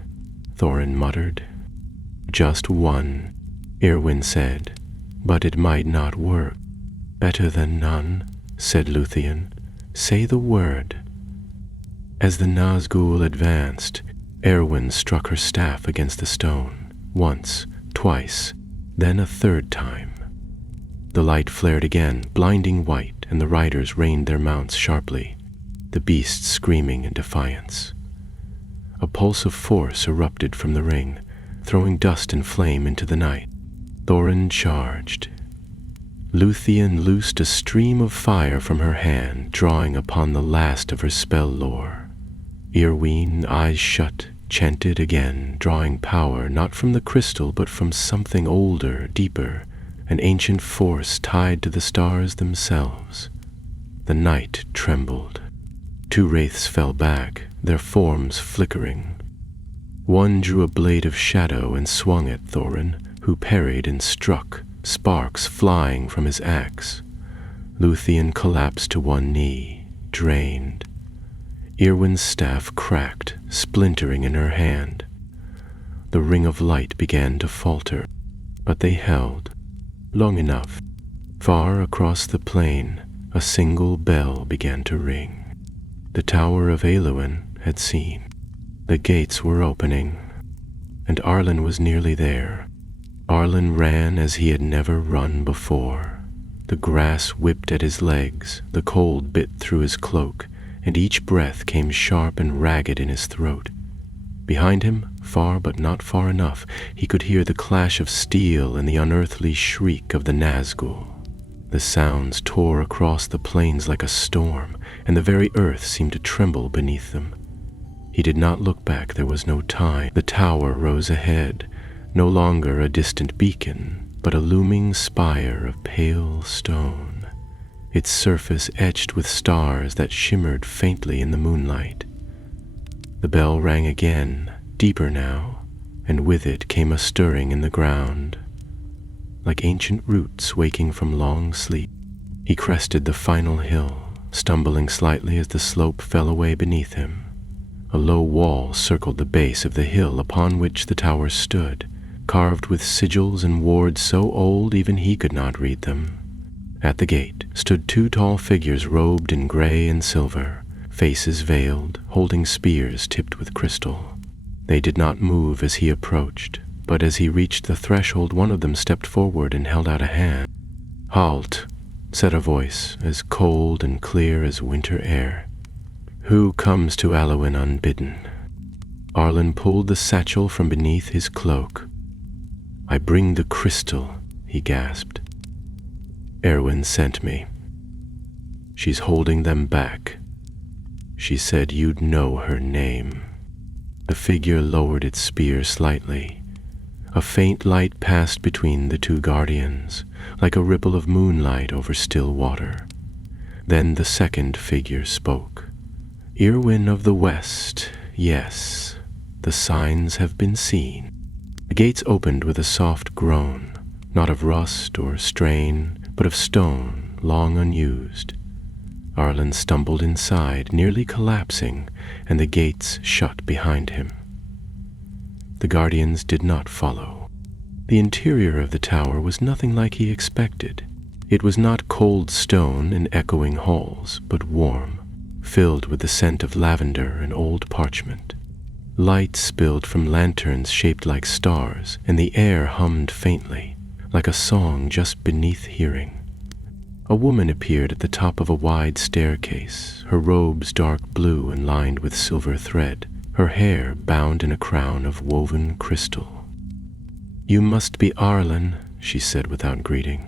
Thorin muttered. "Just one," Irwin said, "but it might not work." "Better than none," said Luthien. "Say the word." As the Nazgul advanced, Erwin struck her staff against the stone, once, twice, then a third time. The light flared again, blinding white, and the riders reined their mounts sharply, the beasts screaming in defiance. A pulse of force erupted from the ring, throwing dust and flame into the night. Thorin charged. Luthien loosed a stream of fire from her hand, drawing upon the last of her spell lore. Irwin, eyes shut, chanted again, drawing power not from the crystal but from something older, deeper, an ancient force tied to the stars themselves. The night trembled. 2 wraiths fell back, their forms flickering. One drew a blade of shadow and swung at Thorin, who parried and struck, sparks flying from his axe. Luthien collapsed to one knee, drained. Irwin's staff cracked, splintering in her hand. The ring of light began to falter, but they held, long enough. Far across the plain, a single bell began to ring. The Tower of Aeluin had seen. The gates were opening, and Arlen was nearly there. Arlen ran as he had never run before. The grass whipped at his legs, the cold bit through his cloak, and each breath came sharp and ragged in his throat. Behind him, far but not far enough, he could hear the clash of steel and the unearthly shriek of the Nazgul. The sounds tore across the plains like a storm, and the very earth seemed to tremble beneath them. He did not look back, there was no time. The tower rose ahead, no longer a distant beacon, but a looming spire of pale stone, its surface etched with stars that shimmered faintly in the moonlight. The bell rang again, deeper now, and with it came a stirring in the ground, like ancient roots waking from long sleep. He crested the final hill, stumbling slightly as the slope fell away beneath him. A low wall circled the base of the hill upon which the tower stood, carved with sigils and wards so old even he could not read them. At the gate stood 2 tall figures robed in gray and silver, faces veiled, holding spears tipped with crystal. They did not move as he approached, but as he reached the threshold, one of them stepped forward and held out a hand. "Halt," said a voice as cold and clear as winter air. "Who comes to Aeluin unbidden?" Arlen pulled the satchel from beneath his cloak. "I bring the crystal," he gasped. "Erwin sent me. She's holding them back. She said you'd know her name." The figure lowered its spear slightly. A faint light passed between the 2 guardians, like a ripple of moonlight over still water. Then the second figure spoke. "Irwin of the West, yes, the signs have been seen." The gates opened with a soft groan, not of rust or strain, but of stone long unused. Arlen stumbled inside, nearly collapsing, and the gates shut behind him. The guardians did not follow. The interior of the tower was nothing like he expected. It was not cold stone and echoing halls, but warm, filled with the scent of lavender and old parchment. Light spilled from lanterns shaped like stars, and the air hummed faintly, like a song just beneath hearing. A woman appeared at the top of a wide staircase, her robes dark blue and lined with silver thread, her hair bound in a crown of woven crystal. "You must be Arlen," she said without greeting.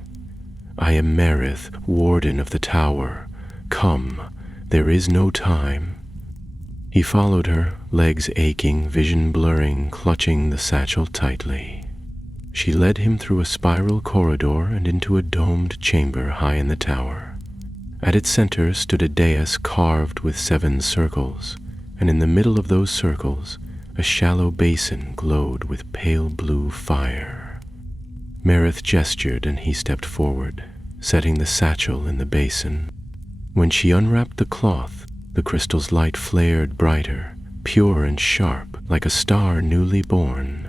"I am Merith, warden of the tower. Come, there is no time." He followed her, legs aching, vision blurring, clutching the satchel tightly. She led him through a spiral corridor and into a domed chamber high in the tower. At its center stood a dais carved with 7 circles, and in the middle of those circles, a shallow basin glowed with pale blue fire. Merith gestured and he stepped forward, setting the satchel in the basin. When she unwrapped the cloth, the crystal's light flared brighter, pure and sharp, like a star newly born.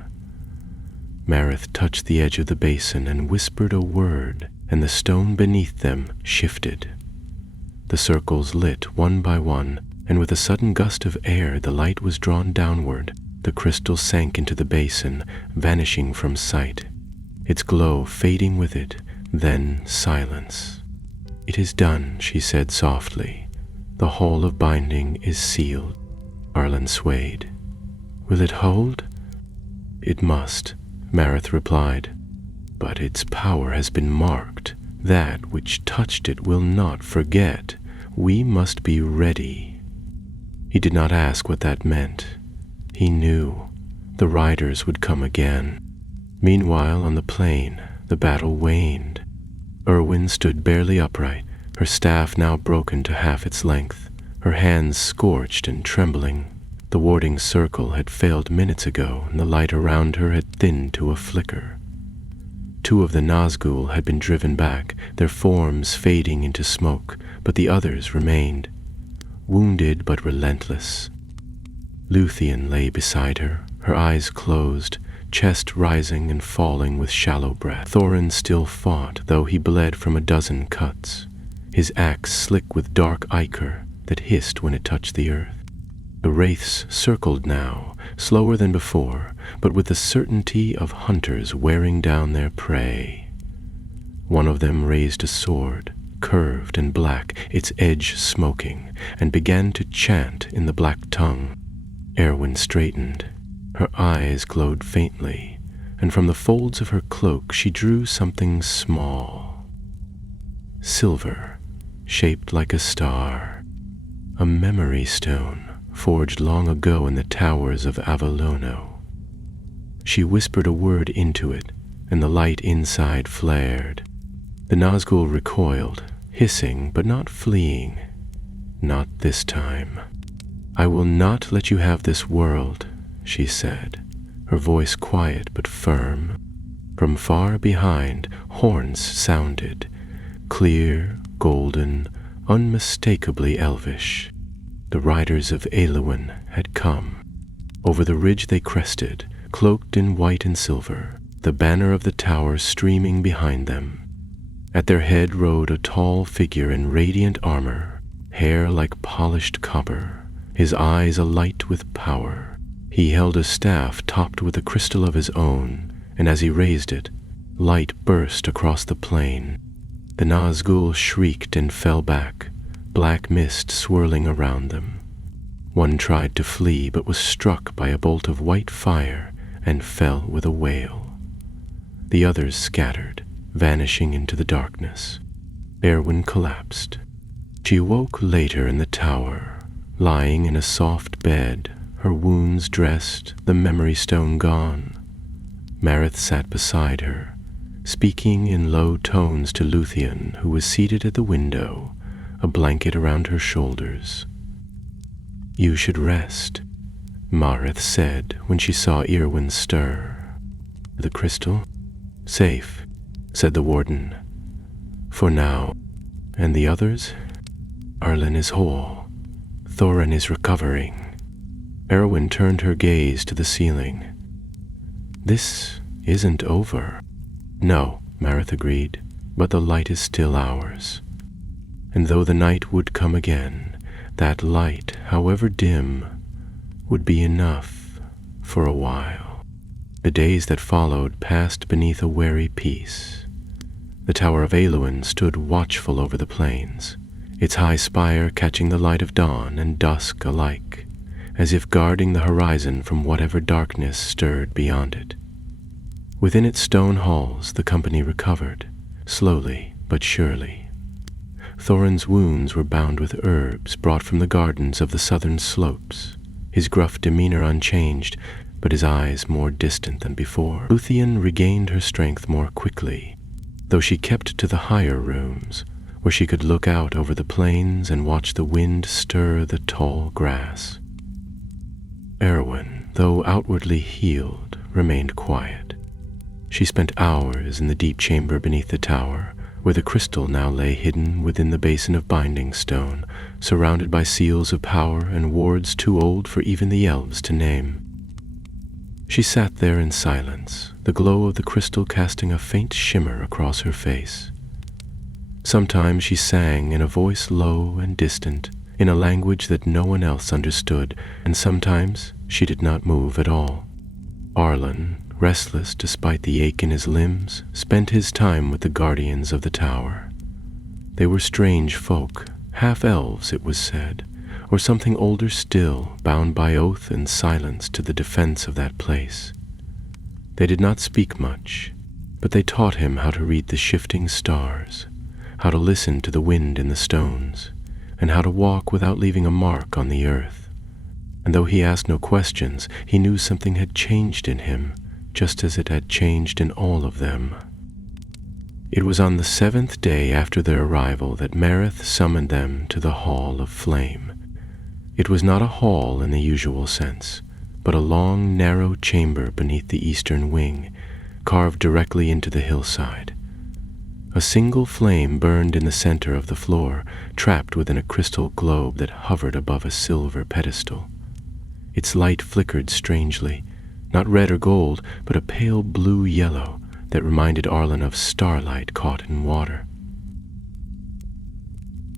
Merith touched the edge of the basin and whispered a word, and the stone beneath them shifted. The circles lit one by one, and with a sudden gust of air the light was drawn downward. The crystal sank into the basin, vanishing from sight, its glow fading with it, then silence. "It is done," she said softly. "The hall of binding is sealed." Arlen swayed. "Will it hold?" "It must," Merith replied. "But its power has been marked. That which touched it will not forget. We must be ready." He did not ask what that meant. He knew the riders would come again. Meanwhile, on the plain, the battle waned. Erwin stood barely upright, her staff now broken to half its length, her hands scorched and trembling. The warding circle had failed minutes ago, and the light around her had thinned to a flicker. 2 of the Nazgul had been driven back, their forms fading into smoke, but the others remained, wounded but relentless. Luthien lay beside her, her eyes closed, chest rising and falling with shallow breath. Thorin still fought, though he bled from a dozen cuts, his axe slick with dark ichor that hissed when it touched the earth. The wraiths circled now, slower than before, but with the certainty of hunters wearing down their prey. One of them raised a sword, curved and black, its edge smoking, and began to chant in the black tongue. Erwin straightened. Her eyes glowed faintly, and from the folds of her cloak she drew something small. Silver, shaped like a star. A memory stone, forged long ago in the towers of Avalono. She whispered a word into it, and the light inside flared. The Nazgul recoiled, hissing but not fleeing. Not this time. "I will not let you have this world," she said, her voice quiet but firm. From far behind, horns sounded, clear, golden, unmistakably elvish. The riders of Eowyn had come. Over the ridge they crested, cloaked in white and silver, the banner of the tower streaming behind them. At their head rode a tall figure in radiant armor, hair like polished copper, his eyes alight with power. He held a staff topped with a crystal of his own, and as he raised it, light burst across the plain. The Nazgul shrieked and fell back, black mist swirling around them. One tried to flee but was struck by a bolt of white fire and fell with a wail. The others scattered, vanishing into the darkness. Erwin collapsed. She woke later in the tower, lying in a soft bed, her wounds dressed, the memory stone gone. Merith sat beside her, speaking in low tones to Luthien, who was seated at the window, a blanket around her shoulders. "You should rest," Marith said when she saw Erwin stir. "The crystal?" "Safe," said the warden. "For now. And the others?" "Arlen is whole. Thorin is recovering." Erwin turned her gaze to the ceiling. "This isn't over." "No," Marith agreed, "but the light is still ours. And though the night would come again, that light, however dim, would be enough for a while." The days that followed passed beneath a wary peace. The Tower of Eowyn stood watchful over the plains, its high spire catching the light of dawn and dusk alike, as if guarding the horizon from whatever darkness stirred beyond it. Within its stone halls the company recovered, slowly but surely. Thorin's wounds were bound with herbs brought from the gardens of the southern slopes, his gruff demeanor unchanged, but his eyes more distant than before. Luthien regained her strength more quickly, though she kept to the higher rooms, where she could look out over the plains and watch the wind stir the tall grass. Erwin, though outwardly healed, remained quiet. She spent hours in the deep chamber beneath the tower, where the crystal now lay hidden within the basin of binding stone, surrounded by seals of power and wards too old for even the elves to name. She sat there in silence, the glow of the crystal casting a faint shimmer across her face. Sometimes she sang in a voice low and distant, in a language that no one else understood, and sometimes she did not move at all. Arlen, restless despite the ache in his limbs, spent his time with the guardians of the tower. They were strange folk, half-elves it was said, or something older still, bound by oath and silence to the defense of that place. They did not speak much, but they taught him how to read the shifting stars, how to listen to the wind in the stones, and how to walk without leaving a mark on the earth. And though he asked no questions, he knew something had changed in him, just as it had changed in all of them. It was on the 7th day after their arrival that Marith summoned them to the Hall of Flame. It was not a hall in the usual sense, but a long, narrow chamber beneath the eastern wing, carved directly into the hillside. A single flame burned in the center of the floor, trapped within a crystal globe that hovered above a silver pedestal. Its light flickered strangely, not red or gold, but a pale blue-yellow that reminded Arlen of starlight caught in water.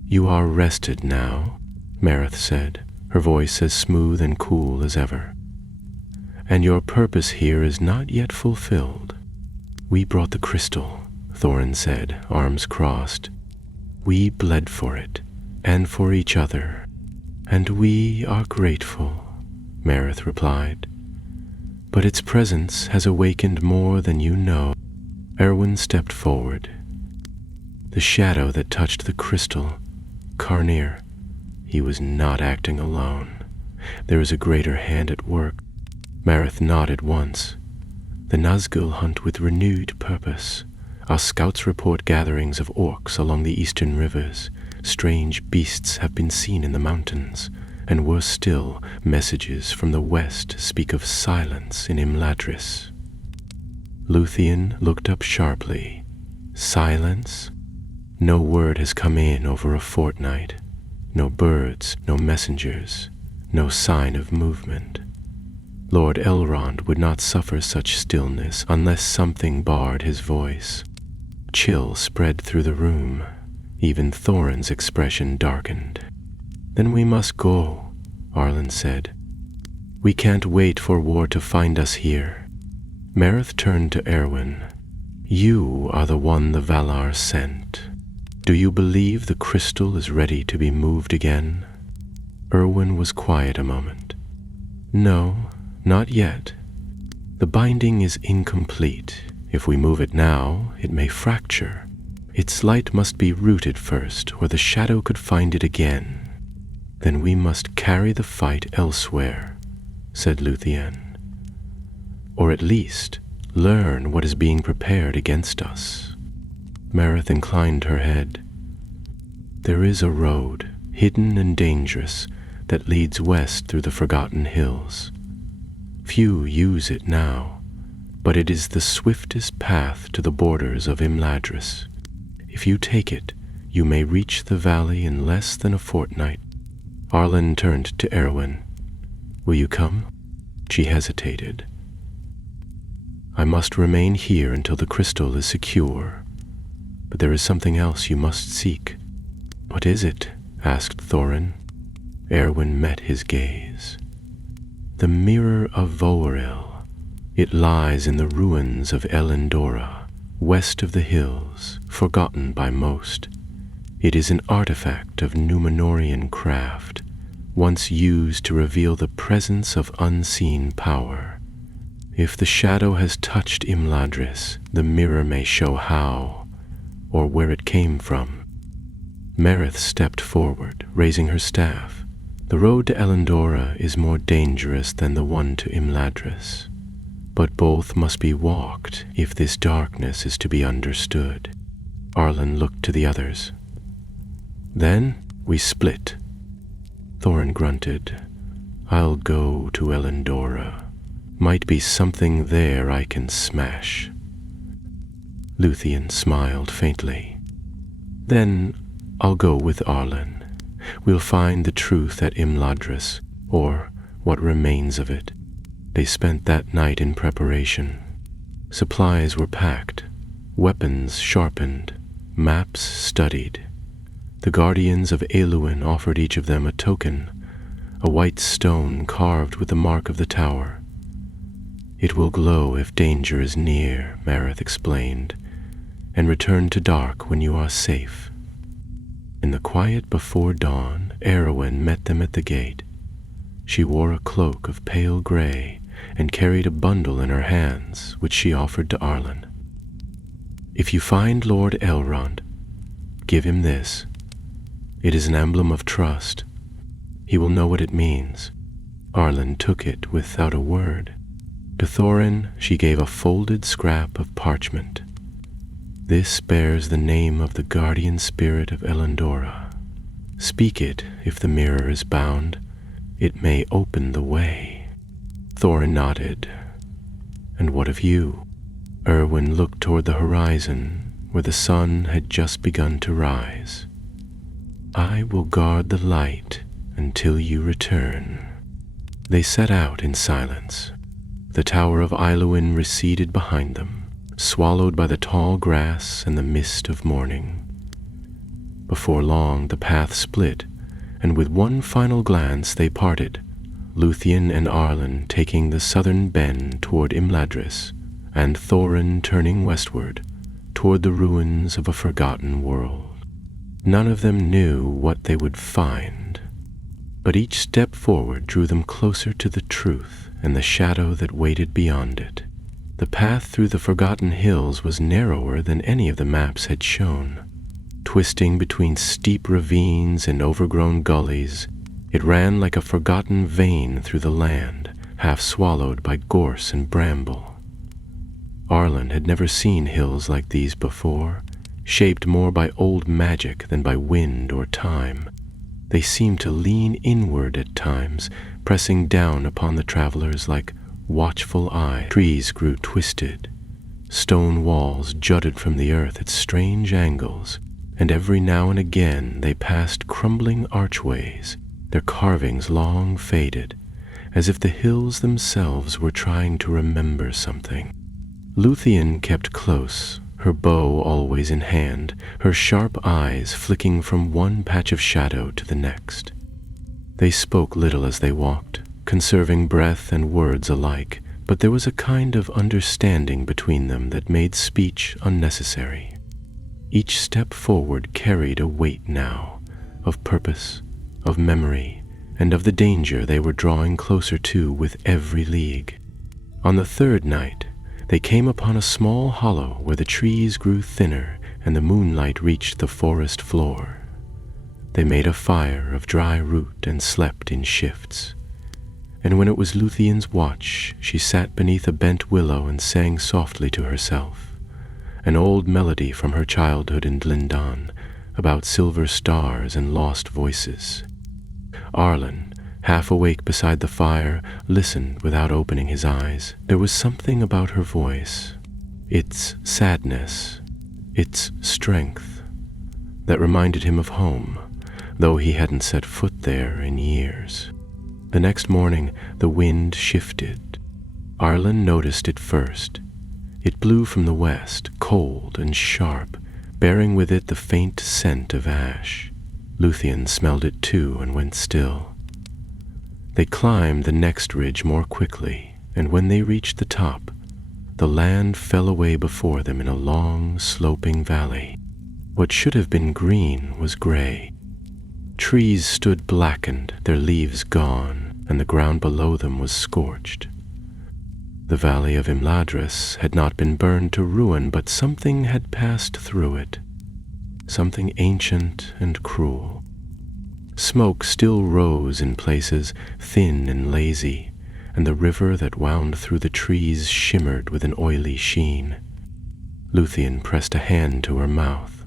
"You are rested now," Marith said, her voice as smooth and cool as ever. "And your purpose here is not yet fulfilled." "We brought the crystal," Thorin said, arms crossed. "We bled for it, and for each other, and we are grateful," Marith replied. "But its presence has awakened more than you know." Erwin stepped forward. The shadow that touched the crystal, Karnir, he was not acting alone. There is a greater hand at work. Marith nodded once. "The Nazgul hunt with renewed purpose. Our scouts report gatherings of orcs along the eastern rivers. Strange beasts have been seen in the mountains. And worse still, messages from the west speak of silence in Imladris." Luthien looked up sharply. "Silence? No word has come in over a fortnight. No birds, no messengers, no sign of movement. Lord Elrond would not suffer such stillness unless something barred his voice." Chill spread through the room. Even Thorin's expression darkened. "Then we must go," Arlen said. "We can't wait for war to find us here." Marith turned to Erwin. "You are the one the Valar sent. Do you believe the crystal is ready to be moved again?" Erwin was quiet a moment. "No, not yet. The binding is incomplete. If we move it now, it may fracture. Its light must be rooted first, or the shadow could find it again. Then we must carry the fight elsewhere," said Luthien. "Or at least learn what is being prepared against us." Marith inclined her head. "There is a road, hidden and dangerous, that leads west through the Forgotten Hills. Few use it now, but it is the swiftest path to the borders of Imladris. If you take it, you may reach the valley in less than a fortnight." Arlen turned to Erwin. "Will you come?" She hesitated. "I must remain here until the crystal is secure. But there is something else you must seek." "What is it?" asked Thorin. Erwin met his gaze. "The Mirror of Voeril. It lies in the ruins of Elendora, west of the hills, forgotten by most. It is an artifact of Númenórean craft, once used to reveal the presence of unseen power. If the shadow has touched Imladris, the mirror may show how, or where it came from. Merith stepped forward, raising her staff. The road to Elendora is more dangerous than the one to Imladris, but both must be walked if this darkness is to be understood. Arlen looked to the others. Then we split. Thorin grunted. I'll go to Elendora. Might be something there I can smash. Luthien smiled faintly. Then I'll go with Arlen. We'll find the truth at Imladris, or what remains of it. They spent that night in preparation. Supplies were packed, weapons sharpened, maps studied. The guardians of Eluin offered each of them a token, a white stone carved with the mark of the tower. It will glow if danger is near, Merith explained, and return to dark when you are safe. In the quiet before dawn, Erwin met them at the gate. She wore a cloak of pale gray and carried a bundle in her hands, which she offered to Arlen. If you find Lord Elrond, give him this. It is an emblem of trust. He will know what it means. Arlen took it without a word. To Thorin she gave a folded scrap of parchment. This bears the name of the guardian spirit of Elendora. Speak it if the mirror is bound. It may open the way. Thorin nodded. And what of you? Erwin looked toward the horizon, where the sun had just begun to rise. I will guard the light until you return. They set out in silence. The tower of Iluin receded behind them, swallowed by the tall grass and the mist of morning. Before long the path split, and with one final glance they parted, Luthien and Arlen taking the southern bend toward Imladris, and Thorin turning westward, toward the ruins of a forgotten world. None of them knew what they would find, but each step forward drew them closer to the truth and the shadow that waited beyond it. The path through the forgotten hills was narrower than any of the maps had shown. Twisting between steep ravines and overgrown gullies, it ran like a forgotten vein through the land, half swallowed by gorse and bramble. Arlen had never seen hills like these before, shaped more by old magic than by wind or time. They seemed to lean inward at times, pressing down upon the travelers like watchful eyes. Trees grew twisted. Stone walls jutted from the earth at strange angles, and every now and again they passed crumbling archways, their carvings long faded, as if the hills themselves were trying to remember something. Luthien kept close, her bow always in hand, her sharp eyes flicking from one patch of shadow to the next. They spoke little as they walked, conserving breath and words alike, but there was a kind of understanding between them that made speech unnecessary. Each step forward carried a weight now, of purpose, of memory, and of the danger they were drawing closer to with every league. On the third night, they came upon a small hollow where the trees grew thinner and the moonlight reached the forest floor. They made a fire of dry root and slept in shifts. And when it was Luthien's watch, she sat beneath a bent willow and sang softly to herself, an old melody from her childhood in Dlindan, about silver stars and lost voices. Arlen, half awake beside the fire, listened without opening his eyes. There was something about her voice, its sadness, its strength, that reminded him of home, though he hadn't set foot there in years. The next morning, the wind shifted. Arlen noticed it first. It blew from the west, cold and sharp, bearing with it the faint scent of ash. Luthien smelled it too and went still. They climbed the next ridge more quickly, and when they reached the top, the land fell away before them in a long, sloping valley. What should have been green was gray. Trees stood blackened, their leaves gone, and the ground below them was scorched. The valley of Imladris had not been burned to ruin, but something had passed through it, something ancient and cruel. Smoke still rose in places, thin and lazy, and the river that wound through the trees shimmered with an oily sheen. Luthien pressed a hand to her mouth.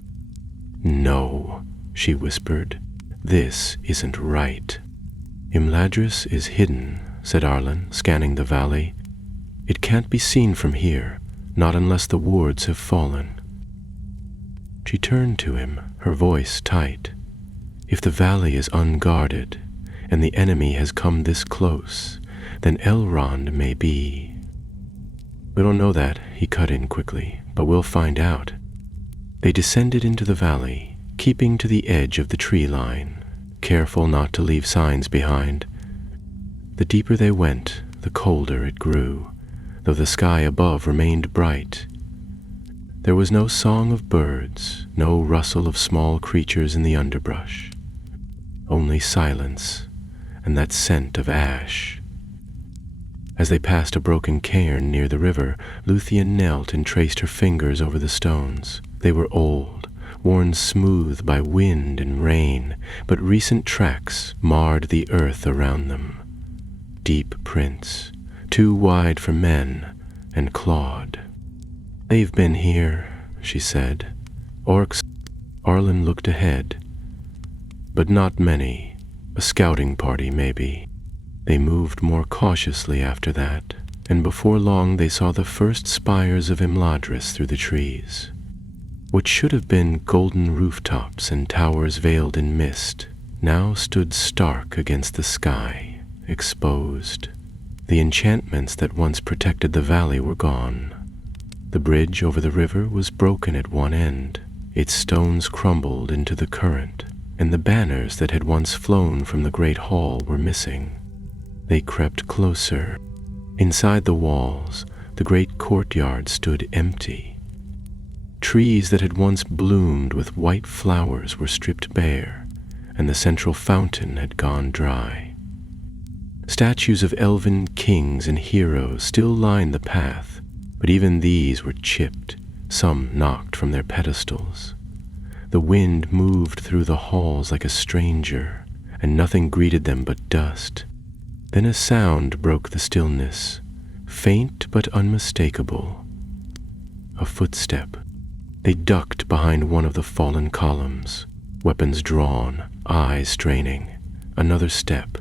"No," she whispered. "This isn't right." "Imladris is hidden," said Arlen, scanning the valley. "It can't be seen from here, not unless the wards have fallen." She turned to him, her voice tight. "If the valley is unguarded, and the enemy has come this close, then Elrond may be—" "We don't know that," he cut in quickly, "but we'll find out." They descended into the valley, keeping to the edge of the tree line, careful not to leave signs behind. The deeper they went, the colder it grew, though the sky above remained bright. There was no song of birds, no rustle of small creatures in the underbrush. Only silence, and that scent of ash. As they passed a broken cairn near the river, Luthien knelt and traced her fingers over the stones. They were old, worn smooth by wind and rain, but recent tracks marred the earth around them. Deep prints, too wide for men, and clawed. "They've been here," she said. "Orcs." Arlen looked ahead. "But not many. A scouting party, maybe." They moved more cautiously after that, and before long they saw the first spires of Imladris through the trees. What should have been golden rooftops and towers veiled in mist now stood stark against the sky, exposed. The enchantments that once protected the valley were gone. The bridge over the river was broken at one end. Its stones crumbled into the current, and the banners that had once flown from the great hall were missing. They crept closer. Inside the walls, the great courtyard stood empty. Trees that had once bloomed with white flowers were stripped bare, and the central fountain had gone dry. Statues of elven kings and heroes still lined the path, but even these were chipped, some knocked from their pedestals. The wind moved through the halls like a stranger, and nothing greeted them but dust. Then a sound broke the stillness, faint but unmistakable. A footstep. They ducked behind one of the fallen columns, weapons drawn, eyes straining. Another step.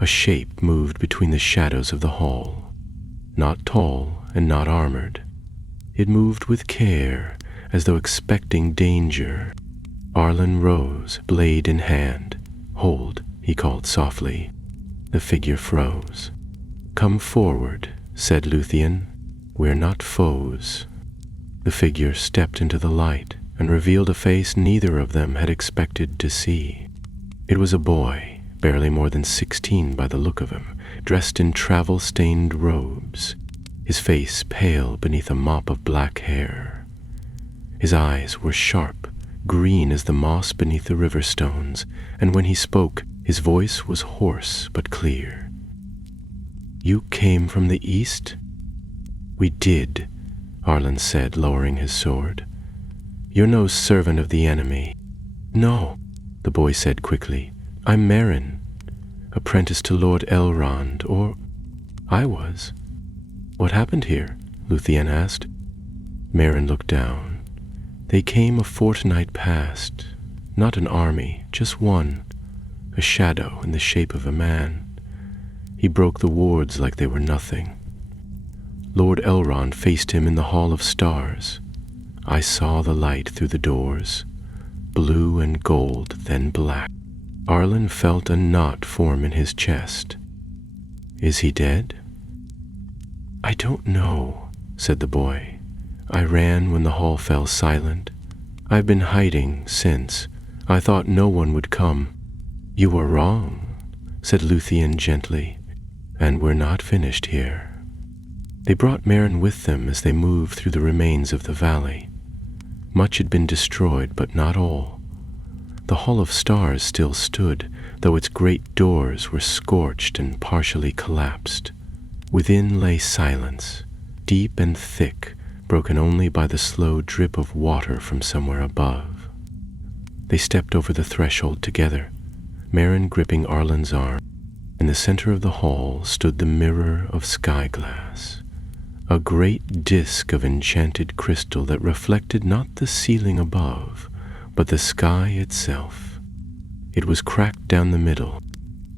A shape moved between the shadows of the hall, not tall and not armored. It moved with care, as though expecting danger. Arlen rose, blade in hand. "Hold," he called softly. The figure froze. "Come forward," said Luthien. "We're not foes." The figure stepped into the light and revealed a face neither of them had expected to see. It was a boy, barely more than 16 by the look of him, dressed in travel-stained robes, his face pale beneath a mop of black hair. His eyes were sharp, green as the moss beneath the river stones, and when he spoke, his voice was hoarse but clear. "You came from the east?" "We did," Arlen said, lowering his sword. "You're no servant of the enemy." "No," the boy said quickly. "I'm Merrin, apprentice to Lord Elrond, or I was." "What happened here?" Luthien asked. Merrin looked down. "They came a fortnight past. Not an army, just one. A shadow in the shape of a man. He broke the wards like they were nothing. Lord Elrond faced him in the Hall of Stars. I saw the light through the doors, blue and gold, then black." Arlen felt a knot form in his chest. "Is he dead?" "I don't know," said the boy. "I ran when the hall fell silent. I've been hiding since. I thought no one would come." "You were wrong," said Luthien gently, "and we're not finished here." They brought Merrin with them as they moved through the remains of the valley. Much had been destroyed, but not all. The Hall of Stars still stood, though its great doors were scorched and partially collapsed. Within lay silence, deep and thick, broken only by the slow drip of water from somewhere above. They stepped over the threshold together, Merrin gripping Arlen's arm. In the center of the hall stood the mirror of sky glass, a great disk of enchanted crystal that reflected not the ceiling above, but the sky itself. It was cracked down the middle,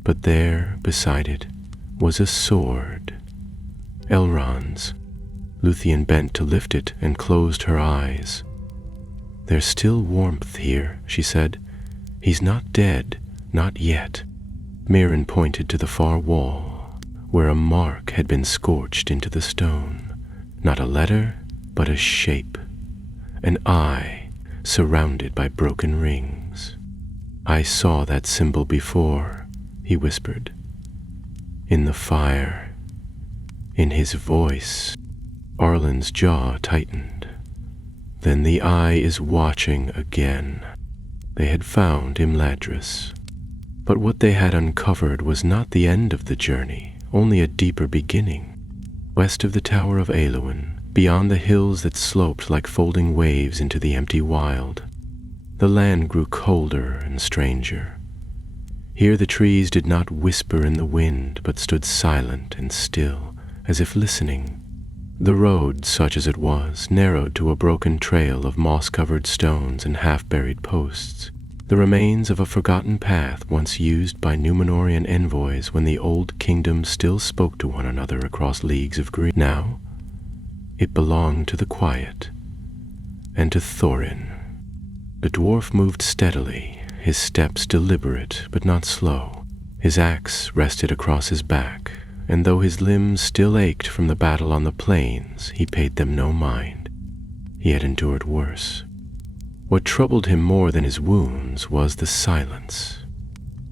but there, beside it, was a sword. Elrond's. Luthien bent to lift it and closed her eyes. "There's still warmth here," she said. "He's not dead, not yet." Merrin pointed to the far wall, where a mark had been scorched into the stone. Not a letter, but a shape. An eye, surrounded by broken rings. "I saw that symbol before," he whispered. "In the fire." In his voice, Arlen's jaw tightened. "Then the eye is watching again." They had found Imladris. But what they had uncovered was not the end of the journey, only a deeper beginning. West of the Tower of Eowyn, beyond the hills that sloped like folding waves into the empty wild, the land grew colder and stranger. Here the trees did not whisper in the wind, but stood silent and still, as if listening. The road, such as it was, narrowed to a broken trail of moss-covered stones and half-buried posts, the remains of a forgotten path once used by Númenorian envoys when the old kingdoms still spoke to one another across leagues of green. Now, it belonged to the quiet, and to Thorin. The dwarf moved steadily, his steps deliberate but not slow. His axe rested across his back, and though his limbs still ached from the battle on the plains, he paid them no mind. He had endured worse. What troubled him more than his wounds was the silence.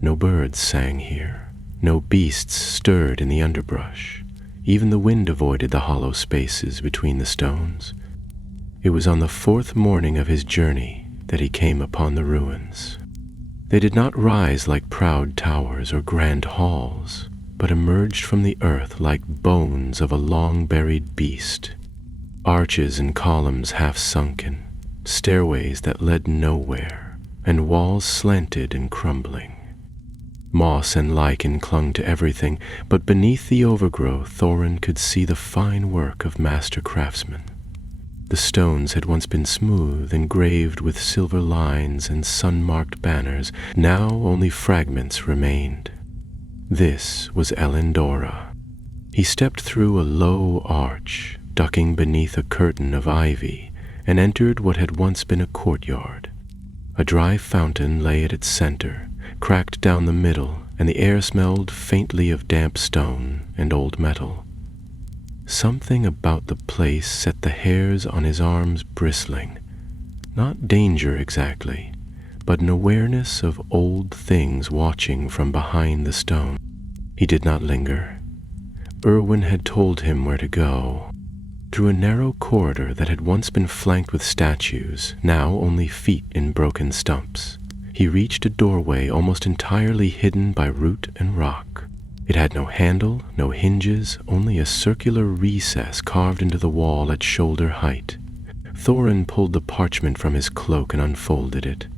No birds sang here, no beasts stirred in the underbrush. Even the wind avoided the hollow spaces between the stones. It was on the 4th morning of his journey that he came upon the ruins. They did not rise like proud towers or grand halls, but emerged from the earth like bones of a long-buried beast. Arches and columns half-sunken, stairways that led nowhere, and walls slanted and crumbling. Moss and lichen clung to everything, but beneath the overgrowth Thorin could see the fine work of master craftsmen. The stones had once been smooth, engraved with silver lines and sun-marked banners. Now only fragments remained. This was Elendora. He stepped through a low arch, ducking beneath a curtain of ivy, and entered what had once been a courtyard. A dry fountain lay at its center, cracked down the middle, and the air smelled faintly of damp stone and old metal. Something about the place set the hairs on his arms bristling. Not danger exactly, but an awareness of old things watching from behind the stone. He did not linger. Urwin had told him where to go. Through a narrow corridor that had once been flanked with statues, now only feet in broken stumps, he reached a doorway almost entirely hidden by root and rock. It had no handle, no hinges, only a circular recess carved into the wall at shoulder height. Thorin pulled the parchment from his cloak and unfolded it.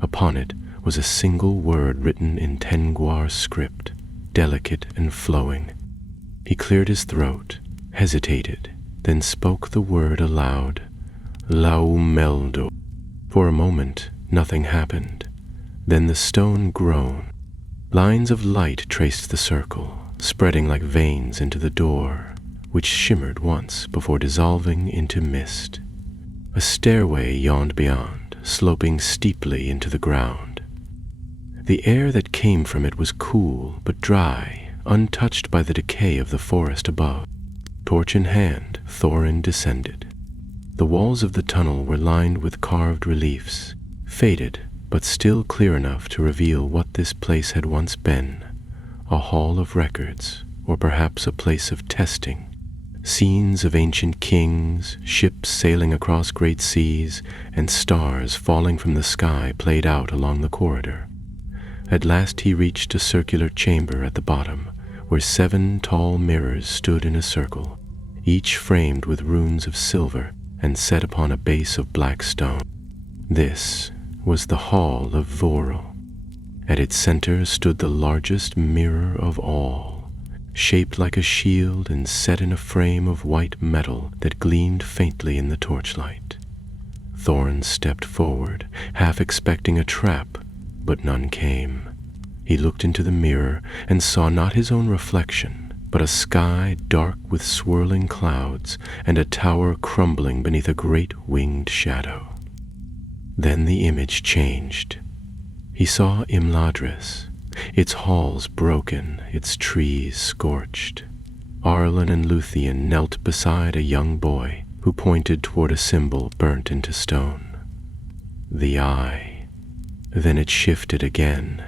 Upon it was a single word written in Tengwar script, delicate and flowing. He cleared his throat, hesitated, then spoke the word aloud. Laumeldo. For a moment, nothing happened. Then the stone groaned. Lines of light traced the circle, spreading like veins into the door, which shimmered once before dissolving into mist. A stairway yawned beyond, sloping steeply into the ground. The air that came from it was cool but dry, untouched by the decay of the forest above. Torch in hand, Thorin descended. The walls of the tunnel were lined with carved reliefs, faded but still clear enough to reveal what this place had once been, a hall of records, or perhaps a place of testing. Scenes of ancient kings, ships sailing across great seas, and stars falling from the sky played out along the corridor. At last he reached a circular chamber at the bottom, where 7 tall mirrors stood in a circle, each framed with runes of silver and set upon a base of black stone. This was the Hall of Vorel. At its center stood the largest mirror of all, shaped like a shield and set in a frame of white metal that gleamed faintly in the torchlight. Thorin stepped forward, half expecting a trap, but none came. He looked into the mirror and saw not his own reflection, but a sky dark with swirling clouds and a tower crumbling beneath a great winged shadow. Then the image changed. He saw Imladris, its halls broken, its trees scorched. Arlen and Luthien knelt beside a young boy who pointed toward a symbol burnt into stone. The Eye. Then it shifted again.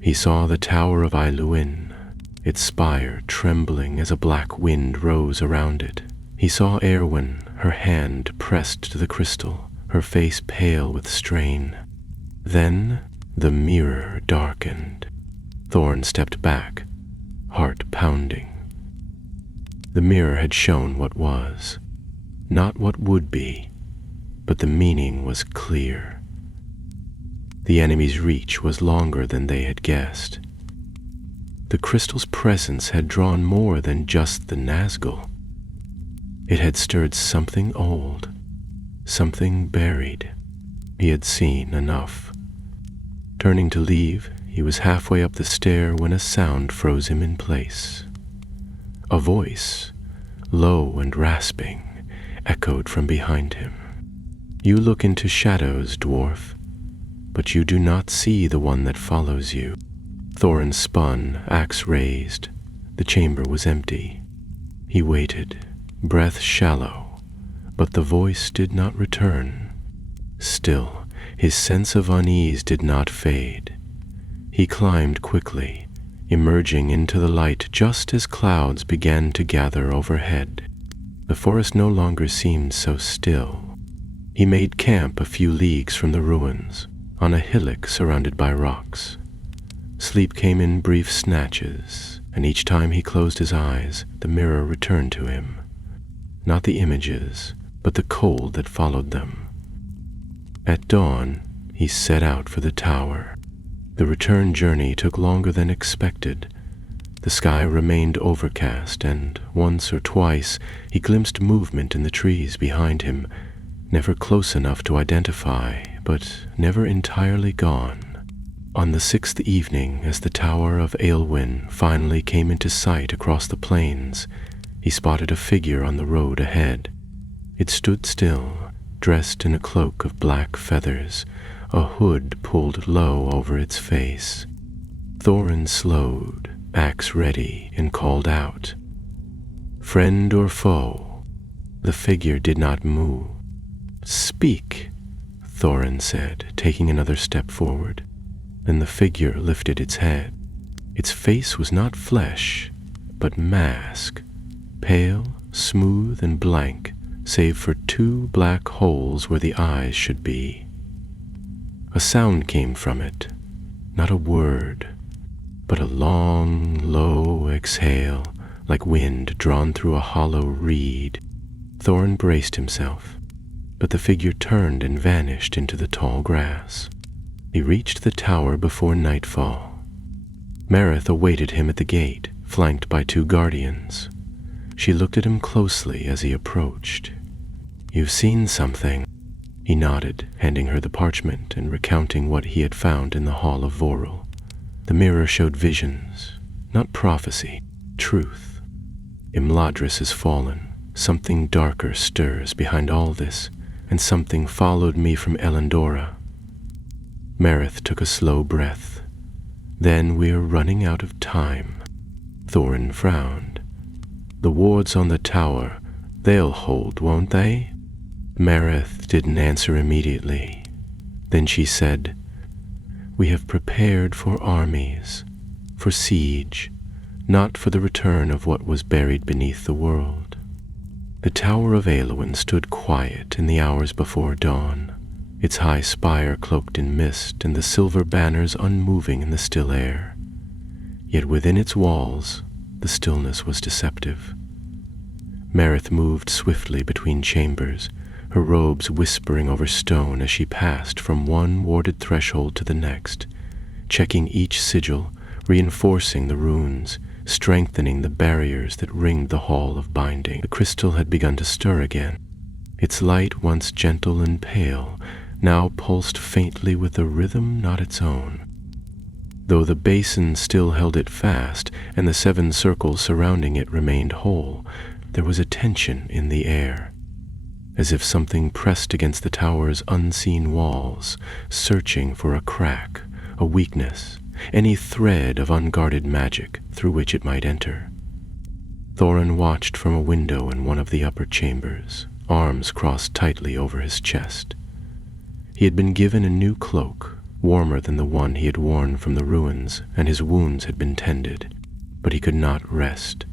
He saw the Tower of Ailuin, its spire trembling as a black wind rose around it. He saw Erwin, her hand pressed to the crystal, her face pale with strain. Then the mirror darkened. Thorin stepped back, heart pounding. The mirror had shown what was, not what would be, but the meaning was clear. The enemy's reach was longer than they had guessed. The crystal's presence had drawn more than just the Nazgul. It had stirred something old, something buried. He had seen enough. Turning to leave, he was halfway up the stair when a sound froze him in place. A voice, low and rasping, echoed from behind him. "You look into shadows, dwarf, but you do not see the one that follows you." Thorin spun, axe raised. The chamber was empty. He waited, breath shallow, but the voice did not return. Still, his sense of unease did not fade. He climbed quickly, emerging into the light just as clouds began to gather overhead. The forest no longer seemed so still. He made camp a few leagues from the ruins, on a hillock surrounded by rocks. Sleep came in brief snatches, and each time he closed his eyes, the mirror returned to him. Not the images, but the cold that followed them. At dawn, he set out for the tower. The return journey took longer than expected. The sky remained overcast, and once or twice he glimpsed movement in the trees behind him, never close enough to identify, but never entirely gone. On the 6th evening, as the Tower of Aelwyn finally came into sight across the plains, he spotted a figure on the road ahead. It stood still, dressed in a cloak of black feathers, a hood pulled low over its face. Thorin slowed, axe ready, and called out, "Friend or foe?" The figure did not move. "Speak," Thorin said, taking another step forward. Then the figure lifted its head. Its face was not flesh, but mask, pale, smooth, and blank, save for 2 black holes where the eyes should be. A sound came from it, not a word, but a long, low exhale, like wind drawn through a hollow reed. Thorin braced himself, but the figure turned and vanished into the tall grass. He reached the tower before nightfall. Marith awaited him at the gate, flanked by 2 guardians. She looked at him closely as he approached. "You've seen something." He nodded, handing her the parchment and recounting what he had found in the Hall of Vorel. The mirror showed visions, not prophecy, truth. Imladris has fallen. Something darker stirs behind all this, and something followed me from Elendora. Marith took a slow breath. "Then we're running out of time." Thorin frowned. "The wards on the tower, they'll hold, won't they?" Marith didn't answer immediately. Then she said, "We have prepared for armies, for siege, not for the return of what was buried beneath the world." The tower of Aelwyn stood quiet in the hours before dawn, its high spire cloaked in mist and the silver banners unmoving in the still air. Yet within its walls, the stillness was deceptive. Merith moved swiftly between chambers, her robes whispering over stone as she passed from one warded threshold to the next, checking each sigil, reinforcing the runes, strengthening the barriers that ringed the hall of binding. The crystal had begun to stir again. Its light, once gentle and pale, now pulsed faintly with a rhythm not its own. Though the basin still held it fast, and the 7 circles surrounding it remained whole, there was a tension in the air, as if something pressed against the tower's unseen walls, searching for a crack, a weakness, any thread of unguarded magic through which it might enter. Thorin watched from a window in one of the upper chambers, arms crossed tightly over his chest. He had been given a new cloak, warmer than the one he had worn from the ruins, and his wounds had been tended, but he could not rest.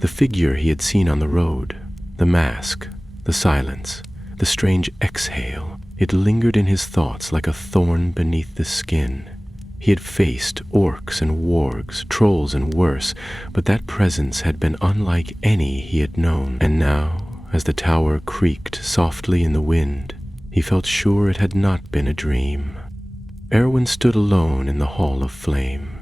The figure he had seen on the road, the mask, the silence, the strange exhale, it lingered in his thoughts like a thorn beneath the skin. He had faced orcs and wargs, trolls and worse, but that presence had been unlike any he had known, and now, as the tower creaked softly in the wind, he felt sure it had not been a dream. Erwin stood alone in the Hall of Flame,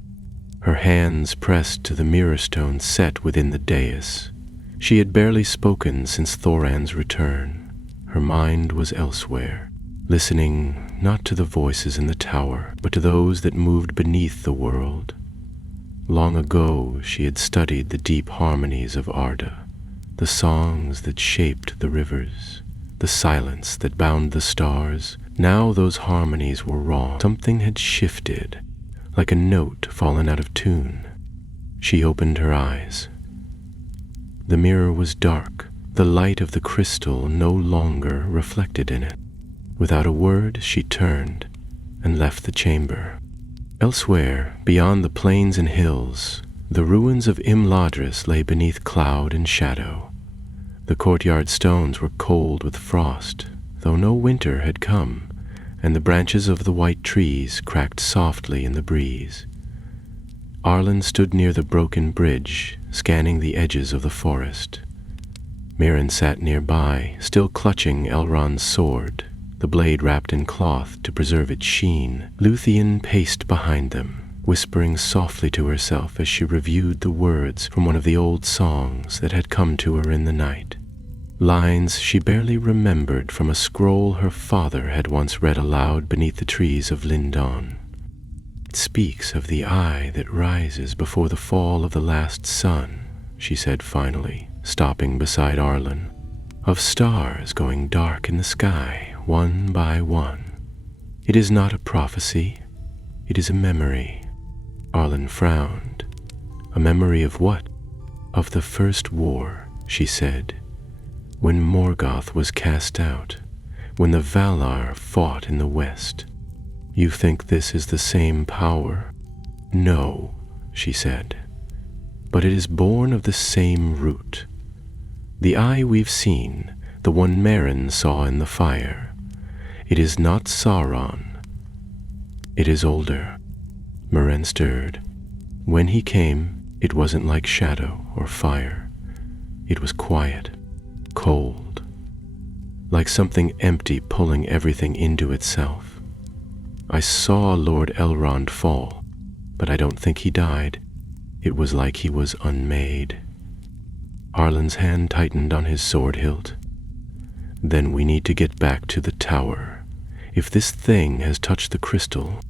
her hands pressed to the mirror stone set within the dais. She had barely spoken since Thoran's return. Her mind was elsewhere, listening not to the voices in the tower, but to those that moved beneath the world. Long ago she had studied the deep harmonies of Arda, the songs that shaped the rivers, the silence that bound the stars. Now those harmonies were wrong. Something had shifted, like a note fallen out of tune. She opened her eyes. The mirror was dark, the light of the crystal no longer reflected in it. Without a word, she turned and left the chamber. Elsewhere, beyond the plains and hills, the ruins of Imladris lay beneath cloud and shadow. The courtyard stones were cold with frost, though no winter had come, and the branches of the white trees cracked softly in the breeze. Arlen stood near the broken bridge, scanning the edges of the forest. Mirren sat nearby, still clutching Elrond's sword, the blade wrapped in cloth to preserve its sheen. Luthien paced behind them, whispering softly to herself as she reviewed the words from one of the old songs that had come to her in the night. Lines she barely remembered from a scroll her father had once read aloud beneath the trees of Lindon. It speaks of the eye that rises before the fall of the last sun, she said finally, stopping beside Arlen, of stars going dark in the sky, one by one. It is not a prophecy, it is a memory. Arlen frowned. A memory of what? Of the first war, she said. When Morgoth was cast out, when the Valar fought in the west. You think this is the same power? No, she said, but it is born of the same root. The eye we've seen, the one Merrin saw in the fire, it is not Sauron. It is older. Merrin stirred. When he came, it wasn't like shadow or fire. It was quiet. Cold, like something empty pulling everything into itself. I saw Lord Elrond fall, but I don't think he died. It was like he was unmade. Arlen's hand tightened on his sword hilt. Then we need to get back to the tower. If this thing has touched the crystal,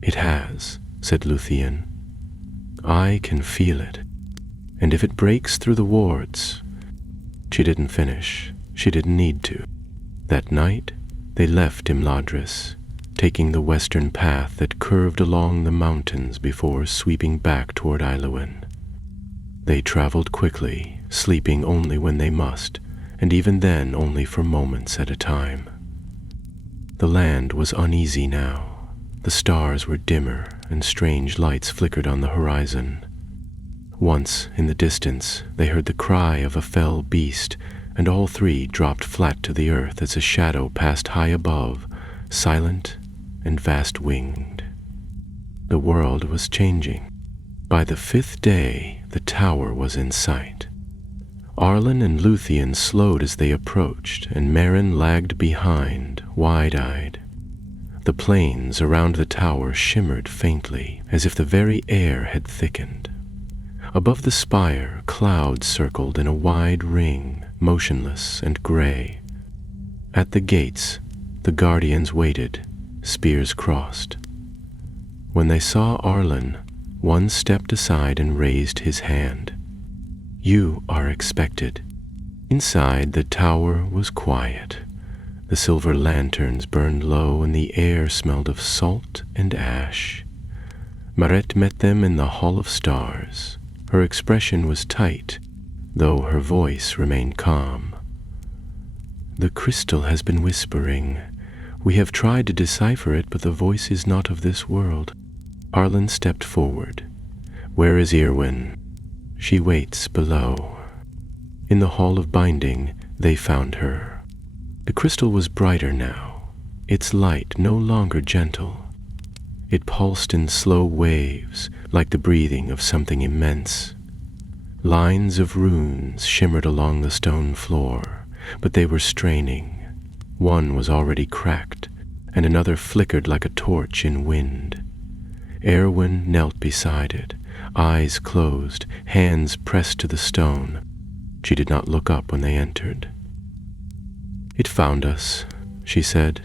it has, said Luthien. I can feel it, and if it breaks through the wards. She didn't finish. She didn't need to. That night, they left Imladris, taking the western path that curved along the mountains before sweeping back toward Iluin. They traveled quickly, sleeping only when they must, and even then only for moments at a time. The land was uneasy now. The stars were dimmer, and strange lights flickered on the horizon. Once, in the distance, they heard the cry of a fell beast, and all three dropped flat to the earth as a shadow passed high above, silent and vast-winged. The world was changing. By the 5th day, the tower was in sight. Arlen and Luthien slowed as they approached, and Merrin lagged behind, wide-eyed. The plains around the tower shimmered faintly, as if the very air had thickened. Above the spire, clouds circled in a wide ring, motionless and gray. At the gates, the guardians waited, spears crossed. When they saw Arlen, one stepped aside and raised his hand. "You are expected." Inside, the tower was quiet. The silver lanterns burned low, and the air smelled of salt and ash. Maret met them in the Hall of Stars. Her expression was tight, though her voice remained calm. "The crystal has been whispering. We have tried to decipher it, but the voice is not of this world." Arlen stepped forward. "Where is Irwin?" "She waits below." In the Hall of Binding, they found her. The crystal was brighter now, its light no longer gentle. It pulsed in slow waves, like the breathing of something immense. Lines of runes shimmered along the stone floor, but they were straining. One was already cracked, and another flickered like a torch in wind. Erwin knelt beside it, eyes closed, hands pressed to the stone. She did not look up when they entered. "It found us," she said.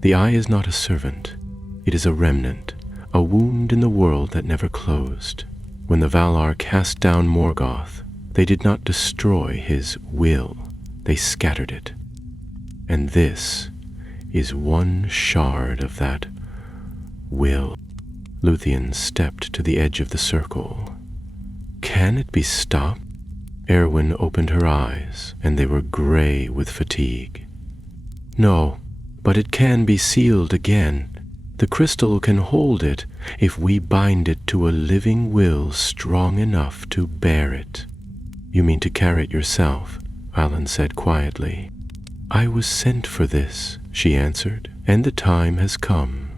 "The eye is not a servant. It is a remnant, a wound in the world that never closed. When the Valar cast down Morgoth, they did not destroy his will. They scattered it. And this is one shard of that will." Luthien stepped to the edge of the circle. "Can it be stopped?" Erwin opened her eyes, and they were gray with fatigue. "No, but it can be sealed again. The crystal can hold it if we bind it to a living will strong enough to bear it." "You mean to carry it yourself?" Alan said quietly. "I was sent for this," she answered, "and the time has come."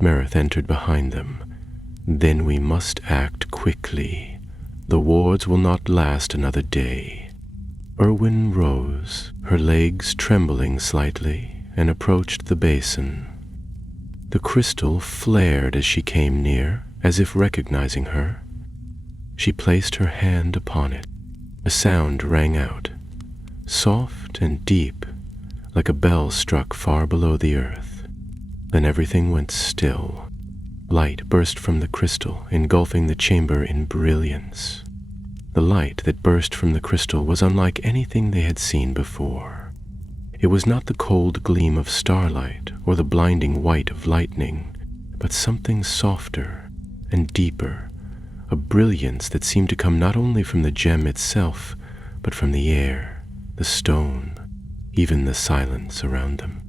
Merith entered behind them. "Then we must act quickly. The wards will not last another day." Erwin rose, her legs trembling slightly, and approached the basin. The crystal flared as she came near, as if recognizing her. She placed her hand upon it. A sound rang out, soft and deep, like a bell struck far below the earth. Then everything went still. Light burst from the crystal, engulfing the chamber in brilliance. The light that burst from the crystal was unlike anything they had seen before. It was not the cold gleam of starlight or the blinding white of lightning, but something softer and deeper, a brilliance that seemed to come not only from the gem itself, but from the air, the stone, even the silence around them.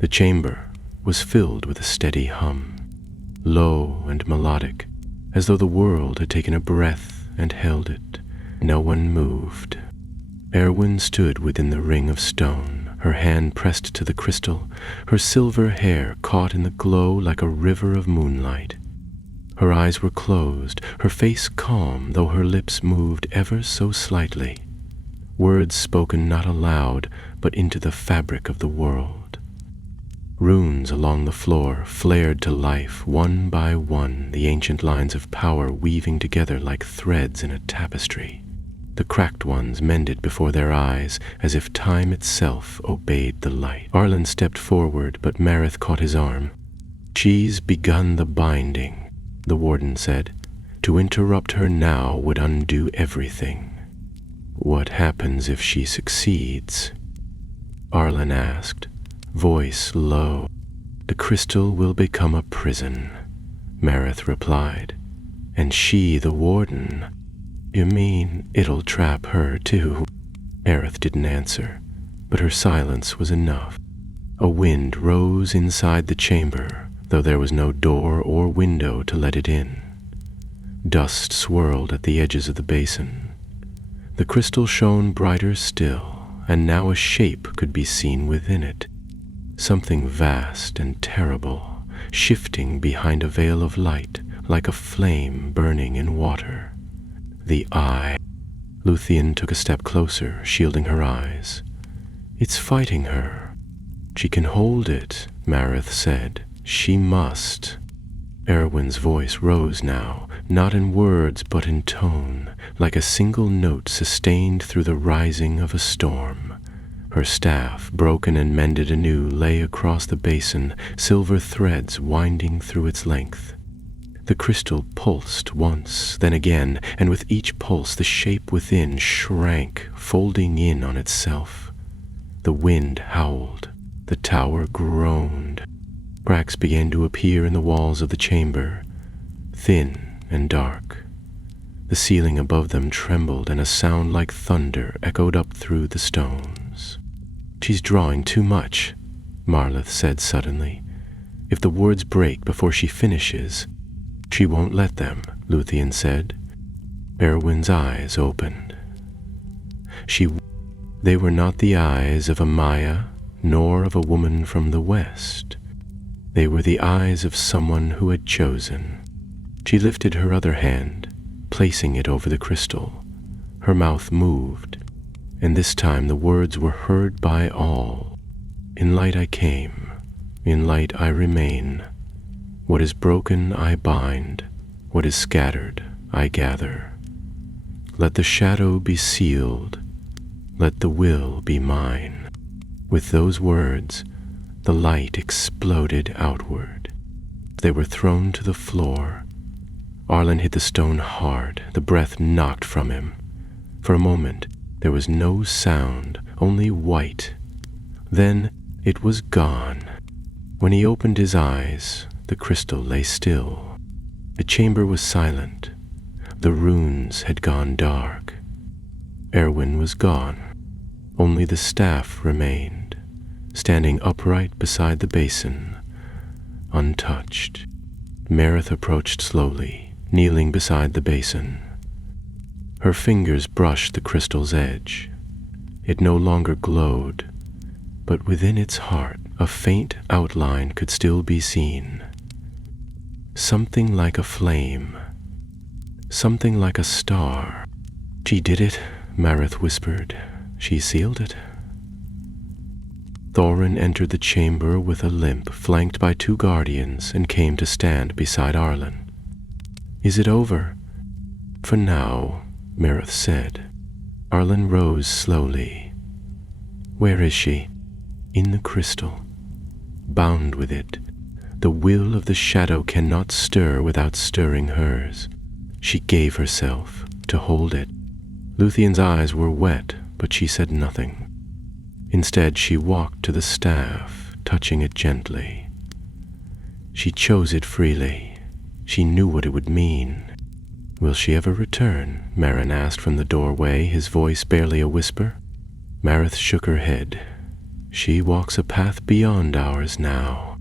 The chamber was filled with a steady hum, low and melodic, as though the world had taken a breath and held it. No one moved. Erwin stood within the ring of stone, her hand pressed to the crystal, her silver hair caught in the glow like a river of moonlight. Her eyes were closed, her face calm, though her lips moved ever so slightly. Words spoken not aloud, but into the fabric of the world. Runes along the floor flared to life, one by one, the ancient lines of power weaving together like threads in a tapestry. The cracked ones mended before their eyes, as if time itself obeyed the light. Arlen stepped forward, but Marith caught his arm. "She's begun the binding," the warden said. "To interrupt her now would undo everything." "What happens if she succeeds?" Arlen asked, voice low. "The crystal will become a prison," Marith replied. "And she the warden." "You mean it'll trap her too?" Marith didn't answer, but her silence was enough. A wind rose inside the chamber, though there was no door or window to let it in. Dust swirled at the edges of the basin. The crystal shone brighter still, and now a shape could be seen within it, something vast and terrible, shifting behind a veil of light like a flame burning in water. The eye. Luthien took a step closer, shielding her eyes. It's fighting her. She can hold it, Marith said. She must. Erwin's voice rose now, not in words but in tone, like a single note sustained through the rising of a storm. Her staff, broken and mended anew, lay across the basin, silver threads winding through its length. The crystal pulsed once, then again, and with each pulse the shape within shrank, folding in on itself. The wind howled. The tower groaned. Cracks began to appear in the walls of the chamber, thin and dark. The ceiling above them trembled, and a sound like thunder echoed up through the stones. "She's drawing too much," Marlith said suddenly. "If the words break before she finishes—" "She won't let them," Luthien said. Erwin's eyes opened. They were not the eyes of a Maya, nor of a woman from the West. They were the eyes of someone who had chosen. She lifted her other hand, placing it over the crystal. Her mouth moved, and this time the words were heard by all. "In light I came, in light I remain. What is broken I bind, what is scattered I gather. Let the shadow be sealed, let the will be mine." With those words, the light exploded outward. They were thrown to the floor. Arlen hit the stone hard, the breath knocked from him. For a moment, there was no sound, only white. Then it was gone. When he opened his eyes, the crystal lay still. The chamber was silent. The runes had gone dark. Erwin was gone. Only the staff remained, standing upright beside the basin, untouched. Marith approached slowly, kneeling beside the basin. Her fingers brushed the crystal's edge. It no longer glowed, but within its heart a faint outline could still be seen. Something like a flame, something like a star. "She did it," Marith whispered. "She sealed it." Thorin entered the chamber with a limp, flanked by 2 guardians, and came to stand beside Arlen. "Is it over?" "For now," Marith said. Arlen rose slowly. "Where is she?" "In the crystal, bound with it. The will of the shadow cannot stir without stirring hers. She gave herself to hold it." Luthien's eyes were wet, but she said nothing. Instead, she walked to the staff, touching it gently. She chose it freely. She knew what it would mean. "Will she ever return?" Marin asked from the doorway, his voice barely a whisper. Marith shook her head. "She walks a path beyond ours now."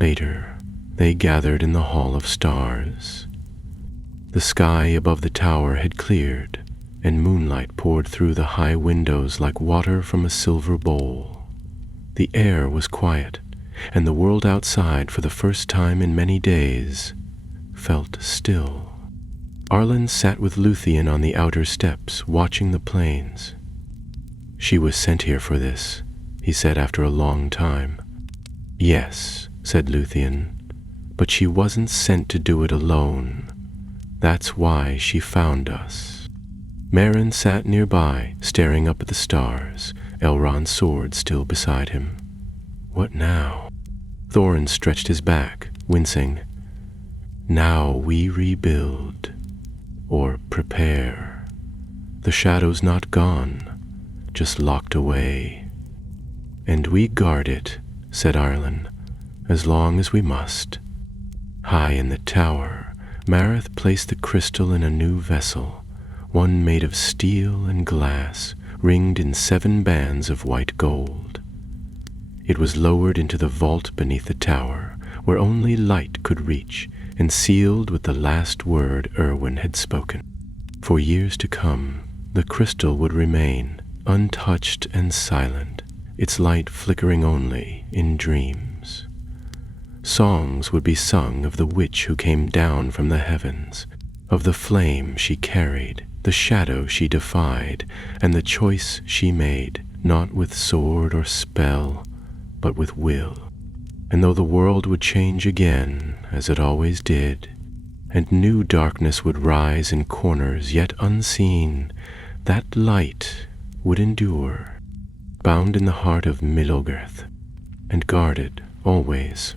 Later, they gathered in the Hall of Stars. The sky above the tower had cleared, and moonlight poured through the high windows like water from a silver bowl. The air was quiet, and the world outside, for the first time in many days, felt still. Arlen sat with Luthien on the outer steps, watching the plains. "She was sent here for this," he said after a long time. "Yes," said Luthien, "but she wasn't sent to do it alone. That's why she found us." Marin sat nearby, staring up at the stars, Elrond's sword still beside him. "What now?" Thorin stretched his back, wincing. "Now we rebuild, or prepare. The shadow's not gone, just locked away. And we guard it," said Arlen, "as long as we must." High in the tower, Marith placed the crystal in a new vessel, one made of steel and glass, ringed in 7 bands of white gold. It was lowered into the vault beneath the tower, where only light could reach, and sealed with the last word Erwin had spoken. For years to come, the crystal would remain, untouched and silent, its light flickering only in dreams. Songs would be sung of the witch who came down from the heavens, of the flame she carried, the shadow she defied, and the choice she made, not with sword or spell, but with will. And though the world would change again, as it always did, and new darkness would rise in corners yet unseen, that light would endure, bound in the heart of Middle-earth, and guarded always